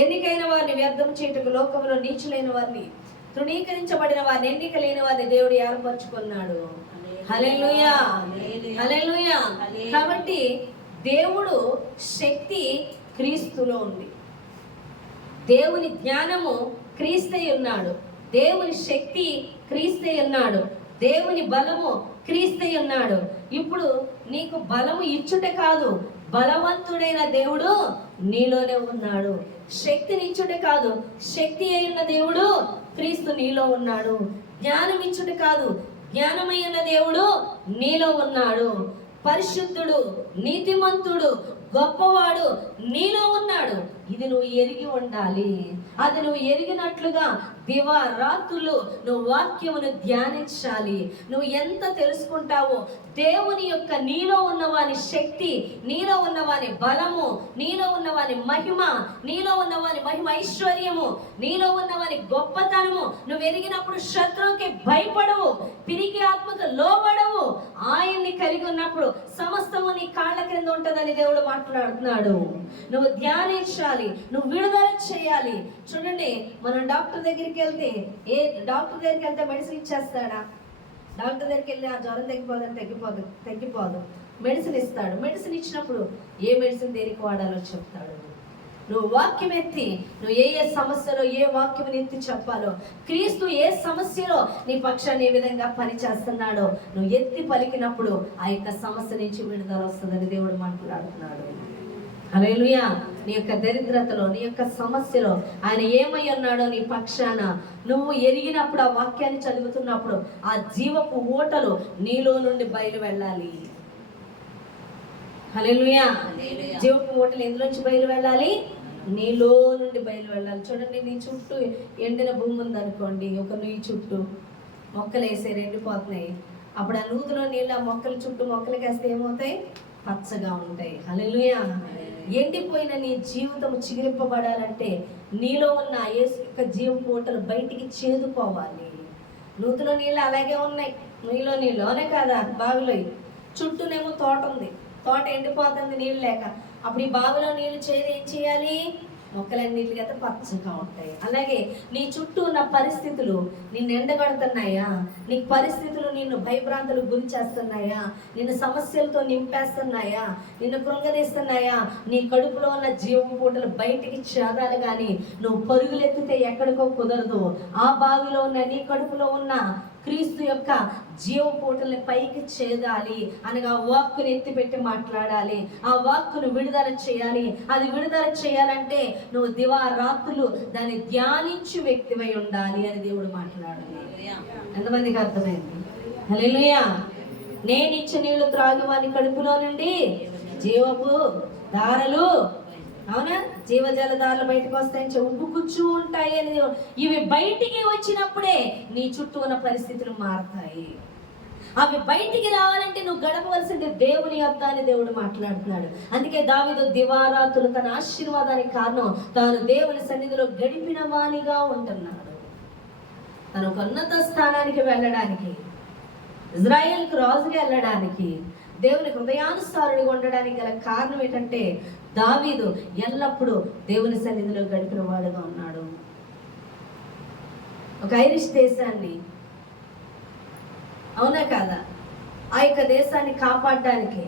ఎన్నికైన వారిని వ్యర్థం చేయుటకు లోకములో నీచులైన వారిని, తృణీకరించబడిన వారిని, ఎన్నిక లేని వారిని దేవుడు ఏర్పరచుకున్నాడు. హల్లెలూయా. హల్లెలూయా. కాబట్టి దేవుడు శక్తి క్రీస్తులో ఉంది, దేవుని జ్ఞానము క్రీస్తై ఉన్నాడు, దేవుని శక్తి క్రీస్తై ఉన్నాడు, దేవుని బలము క్రీస్తై ఉన్నాడు. ఇప్పుడు నీకు బలము ఇచ్చుట కాదు, బలవంతుడైన దేవుడు నీలోనే ఉన్నాడు. శక్తిని ఇచ్చుట కాదు, శక్తి అయిన దేవుడు క్రీస్తు నీలో ఉన్నాడు. జ్ఞానం ఇచ్చుట కాదు, జ్ఞానమైన దేవుడు నీలో ఉన్నాడు. పరిశుద్ధుడు, నీతిమంతుడు, గొప్పవాడు నీలో ఉన్నాడు. ఇది నువ్వు ఎరిగి ఉండాలి. అది నువ్వు ఎరిగినట్లుగా దివారాత్రులు నువ్వు వాక్యమును ధ్యానించాలి. నువ్వు ఎంత తెలుసుకుంటావో దేవుని యొక్క నీలో ఉన్నవాని శక్తి, నీలో ఉన్నవాని బలము, నీలో ఉన్నవాని మహిమ, నీలో ఉన్నవాని మహిమ ఐశ్వర్యము, నీలో ఉన్నవాని గొప్పతనము నువ్వు ఎరిగినప్పుడు శత్రువుకి భయపడవు, పిరికి ఆత్మకు లోబడవు. ఆయన్ని కలిగి ఉన్నప్పుడు సమస్తము నీ కాళ్ళ క్రింద ఉంటుందని దేవుడు మాట్లాడుతున్నాడు. నువ్వు ధ్యానించాలి, నువ్వు విడుదల చేయాలి. చూడండి, మనం డాక్టర్ దగ్గరికి వెళ్తే డాక్టర్ దగ్గరికి వెళ్తే మెడిసిన్ ఇచ్చేస్తాడా? డాక్టర్ దగ్గరికి వెళ్ళి ఆ జ్వరం తగ్గిపోదు, మెడిసిన్ ఇస్తాడు. మెడిసిన్ ఇచ్చినప్పుడు ఏ మెడిసిన్ దేనికి వాడాలో చెప్తాడు. నువ్వు వాక్యం ఎత్తి, నువ్వు ఏ సమస్యలో ఏ వాక్యం ఎత్తి చెప్పాలో, క్రీస్తు ఏ సమస్యలో నీ పక్షాన్ని ఏ విధంగా పని చేస్తున్నాడో నువ్వు ఎత్తి పలికినప్పుడు ఆ యొక్క సమస్య నుంచి విడుదల వస్తుందని దేవుడు మాట్లాడుతున్నాడు. హల్లెలూయా. నీ యొక్క దరిద్రతలో, నీ యొక్క సమస్యలో ఆయన ఏమై ఉన్నాడో నీ పక్షాన నువ్వు ఎరిగినప్పుడు, ఆ వాక్యాన్ని చదువుతున్నప్పుడు ఆ జీవపు ఓటలు నీలో నుండి బయలు వెళ్ళాలి. హల్లెలూయా. జీవపు ఓటలు ఎందులోంచి బయలు వెళ్ళాలి? నీలో నుండి బయలు వెళ్ళాలి. చూడండి, నీ చుట్టూ ఎండిన భూమి ఉందనుకోండి, ఒక నుయ్యి చుట్టూ మొక్కలు వేసే ఎండిపోతున్నాయి. అప్పుడు ఆ నూతిలో నీళ్ళు ఆ మొక్కల చుట్టూ మొక్కలకి వేస్తే ఏమవుతాయి? పచ్చగా ఉంటాయి. హల్లెలూయా. ఎండిపోయిన నీ జీవితం చిగురింపబడాలంటే నీలో ఉన్న యేసు యొక్క జీవపు ఓటలు బయటికి చేదుకోవాలి. నూతిలో నీళ్ళు అలాగే ఉన్నాయి, నీలో నీళ్ళలోనే కాదా, బావిలో చుట్టూనేమో తోట ఉంది, తోట ఎండిపోతుంది నీళ్ళు లేక. అప్పుడు ఈ బావిలో నీళ్ళు చేది ఏం చేయాలి? మొక్కలన్నిటికైతే పచ్చగా ఉంటాయి. అలాగే నీ చుట్టూ ఉన్న పరిస్థితులు నిన్ను ఎండగడుతున్నాయా? నీ పరిస్థితులు నిన్ను భయభ్రాంతులకు గురి చేస్తున్నాయా? నిన్ను సమస్యలతో నింపేస్తున్నాయా? నిన్ను కృంగదీస్తున్నాయా? నీ కడుపులో ఉన్న జీవం పూటలు బయటికి చేదాలి కానీ నువ్వు పరుగులెత్తితే ఎక్కడికో కుదరదు. ఆ బావిలో ఉన్న నీ కడుపులో ఉన్న క్రీస్తు యొక్క జీవపూటల్ని పైకి చేదాలి అనగా వాక్కుని ఎత్తిపెట్టి మాట్లాడాలి. ఆ వాక్కును విడుదల చేయాలి. అది విడుదల చేయాలంటే నువ్వు దివారాత్రులు దాన్ని ధ్యానించు వ్యక్తివై ఉండాలి అని దేవుడు మాట్లాడాలి. ఎంతమందికి అర్థమైంది? హల్లెలూయా. నేను ఇచ్చే నీళ్లు త్రాగి వాని కడుపులో నుండి జీవపు ధారలు, అవునా, జీవజలధారలు బయటకు వస్తాయని ఉబ్బుకుచ్చు ఉంటాయి అని. ఇవి బయటికి వచ్చినప్పుడే నీ చుట్టూ ఉన్న పరిస్థితులు మారుతాయి. అవి బయటికి రావాలంటే నువ్వు గడపవలసింది దేవుని యొద్ద అని దేవుడు మాట్లాడుతున్నాడు. అందుకే దావీదు దివారాతులు తన ఆశీర్వాదానికి కారణం తాను దేవుని సన్నిధిలో గడిపిన వానిగా ఉంటున్నాడు. తను ఒక ఉన్నత స్థానానికి వెళ్ళడానికి, ఇజ్రాయేల్కి రాజుగా వెళ్ళడానికి, దేవుని హృదయానుసారుడిగా ఉండడానికి గల కారణం ఏంటంటే దావీదు ఎల్లప్పుడూ దేవుని సన్నిధిలో గడిపిన వాడుగా ఉన్నాడు. ఒక ఐరిష్ దేశాన్ని, అవునా కాదా, ఆ యొక్క దేశాన్ని కాపాడడానికి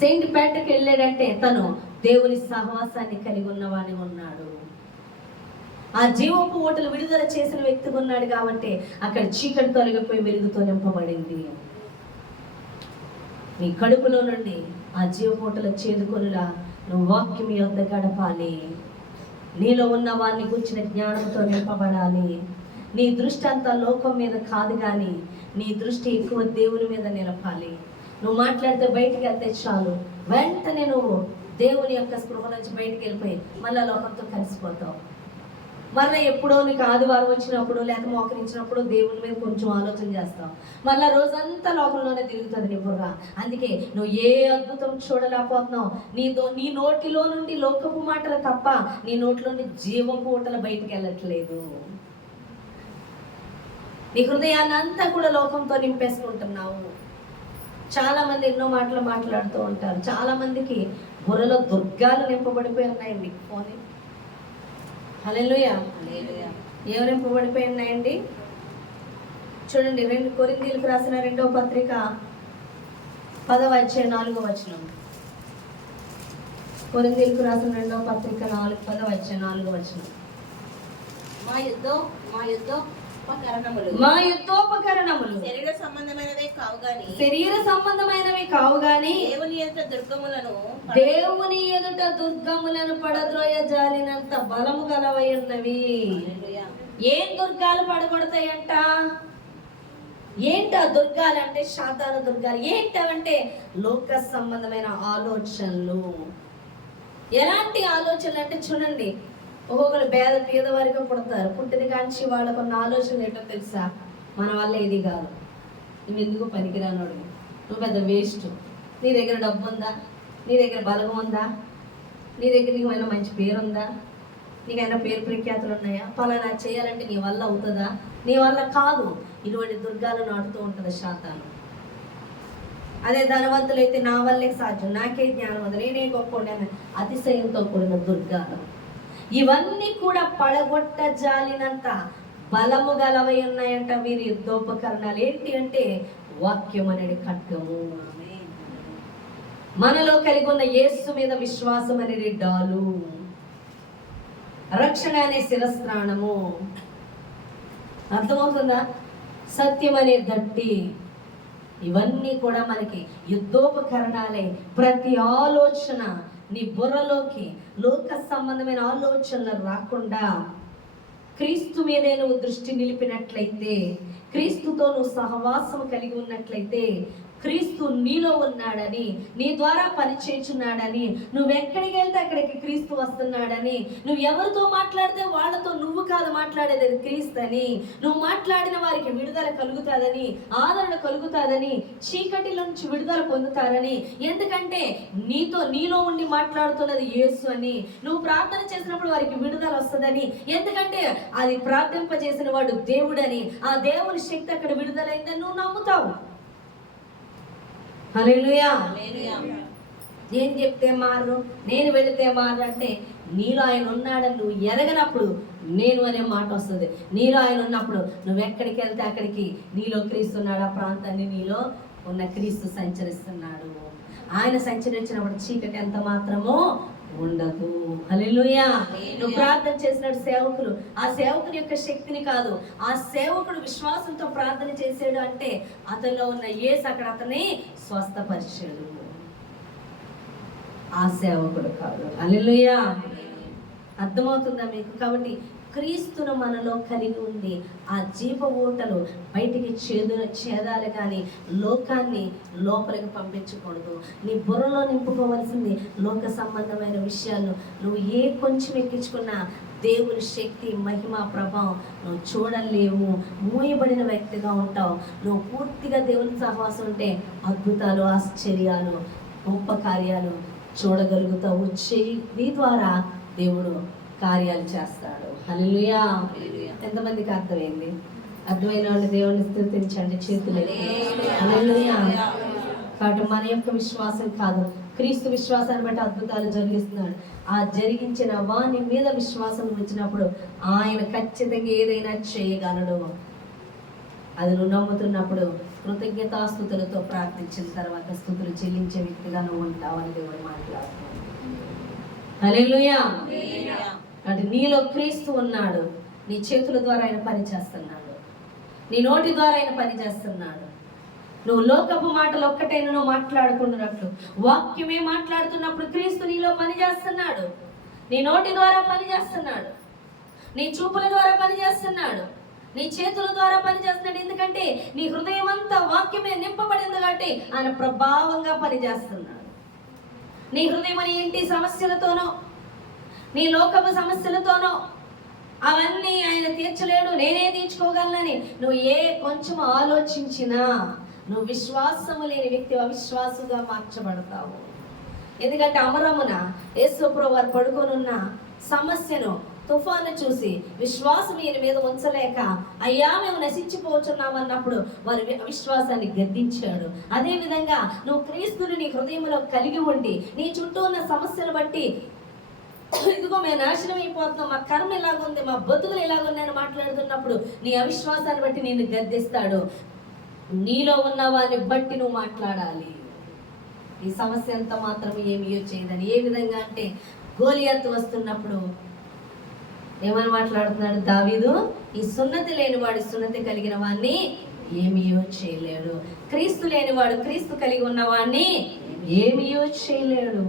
సెయింట్ ప్యాట్రిక్ వెళ్ళాడంటే తను దేవుని సహవాసాన్ని కలిగి ఉన్నవాడిని ఉన్నాడు. ఆ జీవపు ఓటలు విడుదల చేసిన వ్యక్తిగా ఉన్నాడు కాబట్టి అక్కడ చీకటి తొలగిపోయి వెలుగుతో నింపబడింది. నీ కడుపులో నుండి ఆ జీవపోటల చేదుకొనులా నువ్వు వాక్యం యొద్ద గడపాలి. నీలో ఉన్న వారిని కూర్చిన జ్ఞానంతో నింపబడాలి. నీ దృష్టి అంతా లోకం మీద కాదు కానీ నీ దృష్టి ఎక్కువ దేవుని మీద నిలపాలి. నువ్వు మాట్లాడితే బయటికి వెళ్తే చాలు, వెంటనే నువ్వు దేవుని యొక్క స్పృహ నుంచి బయటికి వెళ్ళిపోయి మళ్ళీ లోకంతో కలిసిపోతావు. మళ్ళీ ఎప్పుడో నీకు ఆదివారం వచ్చినప్పుడు లేక మోకరించినప్పుడు దేవుని మీద కొంచెం ఆలోచన చేస్తావు. మళ్ళీ రోజంతా లోకంలోనే తిరుగుతుంది నీ బుర్ర. అందుకే నువ్వు ఏ అద్భుతం చూడలేకపోతున్నావు. నీ నోటిలో నుండి లోకపు మాటలు తప్ప నీ నోటిలో నుండి జీవపు ఊటలు బయటికి వెళ్ళట్లేదు. నీ హృదయాన్ని అంతా కూడా లోకంతో నింపేసుకుంటున్నావు. చాలా మంది ఎన్నో మాటలు మాట్లాడుతూ ఉంటారు. చాలా మందికి బుర్రలో దుర్గాలు నింపబడిపోయి ఉన్నాయండి. పోనీ హల్లెలూయా. ఏమి నింపబడిపోయి ఉన్నాయండి? చూడండి, 2 కొరింథీయులకు రాసిన 2వ పత్రిక 10వ అధ్యాయం 4వ వచనం. కొరింథీయులకు రాసిన 2వ పత్రిక 10వ అధ్యాయం 4వ వచనం. మా యుద్ధోపకరణములు శరీర సంబంధమైనవే కావు గాని దేవుని ఎదుట దుర్గములను పడద్రోయ జాలినంత బలము గలవై ఉన్నవి. ఏం దుర్గాలు పడగొడతాయంట? ఏంటి ఆ దుర్గాలు అంటే? శాతాన దుర్గాలు. ఏంటంటే లోక సంబంధమైన ఆలోచనలు. ఎలాంటి ఆలోచనలు అంటే చూడండి, ఒక్కొక్కరు పేదవారిగా పుడతారు. పుట్టిన కాంచి వాళ్ళకున్న ఆలోచనలు ఏంటో తెలుసా? మన వల్ల ఏది కాదు, నువ్వు ఎందుకు పనికిరానోడు, నువ్వు పెద్ద వేస్ట్, నీ దగ్గర డబ్బు ఉందా, నీ దగ్గర బలం ఉందా, నీ దగ్గర నీకు ఏమైనా మంచి పేరు ఉందా, నీకైనా పేరు ప్రఖ్యాతులు ఉన్నాయా, పలానా చేయాలంటే నీ వల్ల అవుతుందా? నీ వల్ల కాదు. ఇటువంటి దుర్గాలు నాటుతూ ఉంటుంది శాతాను. అదే ధనవంతులైతే నా వల్లే సాధ్యం, నాకే జ్ఞానం ఉంది, నేనే గొప్ప అతిశయంతో కూడిన దుర్గాలు. ఇవన్నీ కూడా పడగొట్ట జాలినంత బలము గలవై ఉన్నాయంట వీరి యుద్ధోపకరణాలు. ఏంటి అంటే వాక్యం అనేది ఖడ్గము, మనలో కలిగి ఉన్న యేసు మీద విశ్వాసం అనేది డాలు, రక్షణ అనే శిరస్త్రాణము. అర్థమవుతుందా? సత్యం అనే దట్టి. ఇవన్నీ కూడా మనకి యుద్ధోపకరణాలే. ప్రతి ఆలోచన నీ బుర్రలోకి లోక సంబంధమైన ఆలోచనలు రాకుండా క్రీస్తు మీదే నువ్వు దృష్టి నిలిపినట్లయితే, క్రీస్తుతో నువ్వు సహవాసం కలిగి ఉన్నట్లయితే, క్రీస్తు నీలో ఉన్నాడని, నీ ద్వారా పనిచేస్తున్నాడని, నువ్వు ఎక్కడికి వెళ్తే అక్కడికి క్రీస్తు వస్తున్నాడని, నువ్వు ఎవరితో మాట్లాడితే వాళ్ళతో నువ్వు కాదు మాట్లాడేది క్రీస్తు అని, నువ్వు మాట్లాడిన వారికి విడుదల కలుగుతాదని, ఆదరణ కలుగుతాదని, చీకటి నుంచి విడుదల పొందుతారని. ఎందుకంటే నీలో ఉండి మాట్లాడుతున్నది యేసు అని. నువ్వు ప్రార్థన చేసినప్పుడు వారికి విడుదల వస్తుందని. ఎందుకంటే అది ప్రార్థింపజేసిన వాడు దేవుడని, ఆ దేవుని శక్తి అక్కడ విడుదలైందని నువ్వు నమ్ముతావు. హల్లెలూయా. నేను చెప్తే మారు, నేను వెళితే మారు అంటే నీలో ఆయన ఉన్నాడని నువ్వు ఎరగనప్పుడు నేను అనే మాట వస్తుంది. నీలో ఆయన ఉన్నప్పుడు నువ్వు ఎక్కడికి వెళ్తే అక్కడికి నీలో క్రీస్తున్నాడు, ఆ ప్రాంతాన్ని నీలో ఉన్న క్రీస్తు సంచరిస్తున్నాడు. ఆయన సంచరించినప్పుడు చీకటి ఎంత మాత్రమో ఉండదు. హల్లెలూయా. నువ్వు ప్రార్థన చేసినట్టు సేవకులు ఆ సేవకుని యొక్క శక్తిని కాదు, ఆ సేవకుడు విశ్వాసంతో ప్రార్థన చేసాడు అంటే అతనిలో ఉన్న యేసు అక్కడ అతన్ని స్వస్థపరిచాడు, ఆ సేవకుడు కాదు. హల్లెలూయా. అర్థమవుతుందా మీకు? కాబట్టి క్రీస్తును మనలో కలిగి ఉంది. ఆ జీవ ఊటలు బయటికి చేదాలి కానీ లోకాన్ని లోపలికి పంపించకూడదు. నీ బుర్రలో నింపుకోవాల్సింది లోక సంబంధమైన విషయాలు. నువ్వు ఏ కొంచెం ఎక్కించుకున్నా దేవుని శక్తి, మహిమ, ప్రభావం నువ్వు చూడలేవు. మూయబడిన వ్యక్తిగా ఉంటావు. నువ్వు పూర్తిగా దేవుని సహవాసం ఉంటే అద్భుతాలు, ఆశ్చర్యాలు, గొప్ప కార్యాలు చూడగలుగుతావు. నీ ద్వారా దేవుడు కార్యాలు చేస్తాడు. హల్లెలూయా. ఎంతమందికి అర్థమైంది? అర్థమైన వాళ్ళు దేవుని స్తుతించండి, చేతులు. హల్లెలూయా. కాబట్టి మన యొక్క విశ్వాసం కాదు, క్రీస్తు విశ్వాసాన్ని బట్టి అద్భుతాలు జరిగిస్తున్నాడు. ఆ జరిగించిన వాని మీద విశ్వాసం వచ్చినప్పుడు ఆయన ఖచ్చితంగా ఏదైనా చేయగలడు. అది నువ్వు నమ్ముతున్నప్పుడు కృతజ్ఞతాస్తుతులతో ప్రార్థించిన తర్వాత స్తుతులు చెల్లించే వ్యక్తిగా నువ్వు ఉంటావని దేవుడు మాట్లాడుతున్నాడు. హల్లెలూయా. అంటే నీలో క్రీస్తు ఉన్నాడు. నీ చేతుల ద్వారా ఆయన పని చేస్తున్నాడు, నీ నోటి ద్వారా ఆయన పని చేస్తున్నాడు. నువ్వు లోకపు మాటలు ఒక్కటైనా నువ్వు మాట్లాడుకున్నట్లు వాక్యమే మాట్లాడుతున్నప్పుడు క్రీస్తు నీలో పని చేస్తున్నాడు. నీ నోటి ద్వారా పని చేస్తున్నాడు, నీ చూపుల ద్వారా పని చేస్తున్నాడు, నీ చేతుల ద్వారా పని చేస్తున్నాడు. ఎందుకంటే నీ హృదయం అంతా వాక్యమే నింపబడింది కాబట్టి ఆయన ప్రభావంగా పని చేస్తున్నాడు. నీ హృదయం నీ ఇంటి సమస్యలతోనో నీ లోకపు సమస్యలతోనో అవన్నీ ఆయన తీర్చలేడు, నేనే తీర్చుకోగలనని నువ్వు కొంచెం ఆలోచించినా నువ్వు విశ్వాసము లేని వ్యక్తి అవిశ్వాసుగా మార్చబడతావు. ఎందుకంటే అమరమున యేసుప్రభువు వారు పడుకొనున్న సమస్యను, తుఫాను చూసి విశ్వాసం ఈయన మీద ఉంచలేక అయ్యా మేము నశించిపోతున్నాం అన్నప్పుడు వారి విశ్వాసాన్ని గద్దించాడు. అదేవిధంగా నువ్వు క్రీస్తుని నీ హృదయంలో కలిగి ఉండి నీ చుట్టూ ఉన్న సమస్యలు బట్టి ఇదిగో మేము నాశనం అయిపోతున్నాం, మా కర్మ ఎలాగుంది, మా బతుకులు ఎలాగున్నాయని మాట్లాడుతున్నప్పుడు నీ అవిశ్వాసాన్ని బట్టి నిన్ను గద్దిస్తాడు. నీలో ఉన్న వారిని బట్టి నువ్వు మాట్లాడాలి. ఈ సమస్య ఎంత మాత్రం ఏమియో చేయదని. ఏ విధంగా అంటే గోలియాతు వస్తున్నప్పుడు ఏమని మాట్లాడుతున్నాడు దావీదు? ఈ సున్నతి లేనివాడు సున్నతి కలిగిన వాడిని ఏమియో చేయలేడు, క్రీస్తు లేనివాడు క్రీస్తు కలిగి ఉన్న వాడిని ఏమియో చేయలేడు.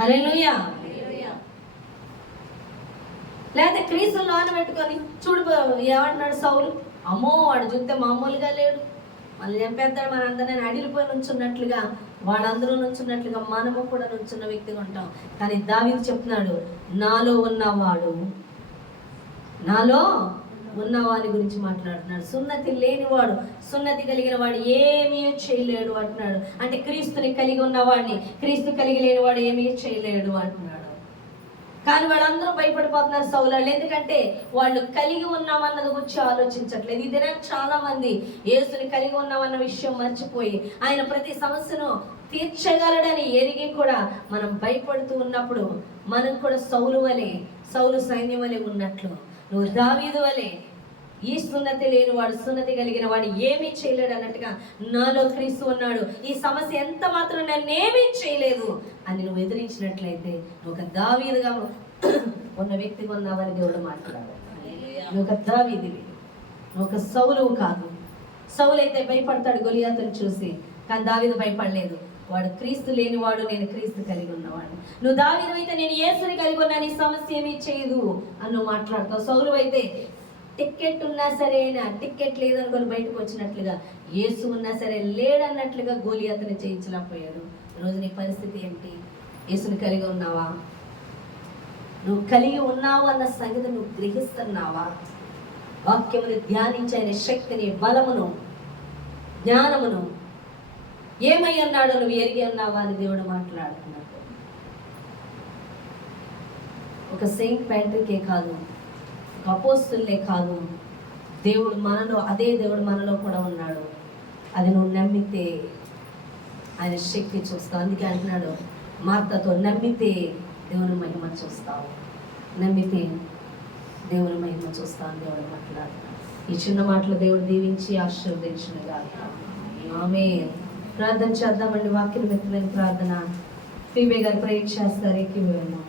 హల్లెలూయా. లేకపోతే క్రీస్తుని లోన పెట్టుకొని చూడు ఏమంటున్నాడు సౌలు, అమ్మో వాడు చూస్తే మామూలుగా లేడు, మళ్ళీ చంపేస్తాడు మనందరినీ అడిగిపోయి నుంచున్నట్లుగా వాళ్ళందరూ నుంచున్నట్లుగా మనము కూడా నుంచున్న వ్యక్తిగా ఉంటాం. కానీ దావీదు చెప్తున్నాడు, నాలో ఉన్నవాడి గురించి మాట్లాడుతున్నాడు. సున్నతి లేనివాడు సున్నతి కలిగిన వాడు ఏమీ చేయలేడు అంటున్నాడు. అంటే క్రీస్తుని కలిగి ఉన్నవాడిని క్రీస్తు కలిగి లేనివాడు ఏమీ చేయలేడు అంటున్నాడు. కానీ వాళ్ళందరూ భయపడిపోతున్నారు సౌలు. ఎందుకంటే వాళ్ళు కలిగి ఉన్నామన్నది గురించి ఆలోచించట్లేదు. ఈ దినం చాలా మంది యేసుని కలిగి ఉన్నామన్న విషయం మర్చిపోయి ఆయన ప్రతి సమస్యను తీర్చగలడని ఎరిగి కూడా మనం భయపడుతూ ఉన్నప్పుడు మనం కూడా సౌలు సైన్యం వలె ఉన్నట్లు నువ్వు దావీదు వలె ఈ సున్నతి లేనివాడు సున్నతి కలిగిన వాడు ఏమీ చేయలేడు అన్నట్టుగా నాలో క్రీస్తు ఉన్నాడు, ఈ సమస్య ఎంత మాత్రం నన్నేమీ చేయలేదు అని నువ్వు ఎదిరించినట్లయితే నువ్వు ఒక దావీదుగా ఉన్న వ్యక్తిగా ఉన్నావని దేవుడు మాట్లాడాడు. నువ్వు ఒక దావీదివి, నువ్వు ఒక సౌలువు కాదు. సౌలు అయితే భయపడతాడు గొలియాతును చూసి, కానీ దావీదు భయపడలేదు. వాడు క్రీస్తు లేనివాడు, నేను క్రీస్తు కలిగి ఉన్నవాడు. నువ్వు దావీదు అయితే నేను యేసుని కలిగి ఉన్నాను, ఈ సమస్య ఏమీ చేయదు అని నువ్వు మాట్లాడతావు. సౌలు అయితే టికెట్ ఉన్నా సరే టికెట్ లేదనుకొని బయటకు వచ్చినట్లుగా, యేసు ఉన్నా సరే లేడన్నట్లుగా గోలియాతుని చేయించలేకపోయాడు. ఈరోజు నీ పరిస్థితి ఏంటి? యేసుని కలిగి ఉన్నావా? నువ్వు కలిగి ఉన్నావు అన్న సంగతి నువ్వు గ్రహిస్తున్నావా? వాక్యమును ధ్యానించి ఆయన శక్తిని, బలమును, జ్ఞానమును ఏమై అన్నాడో నువ్వు ఎరిగి ఉన్నావా అని దేవుడు మాట్లాడుతున్నాడు. ఒక సెయింట్ ప్యాట్రికే కాదు, ఒక అపోస్తులే కాదు, అదే దేవుడు మనలో కూడా ఉన్నాడు. అది నువ్వు నమ్మితే ఆయన శక్తి చూస్తావు. అందుకే అంటున్నాడు మార్తతో, నమ్మితే దేవుని మహిమ చూస్తావు, నమ్మితే దేవుని మహిమ చూస్తాను. దేవుడు మాట్లాడుతున్నాడు. ఈ చిన్న మాటలు దేవుడు దీవించి ఆశీర్వదించునుగా. ఆమేన్. ప్రార్థన చేద్దామండి. వాక్యం మెత్తమైన ప్రార్థన ఫీబే గారు ప్రేర్ చేస్తారు. ఎక్కివేమో.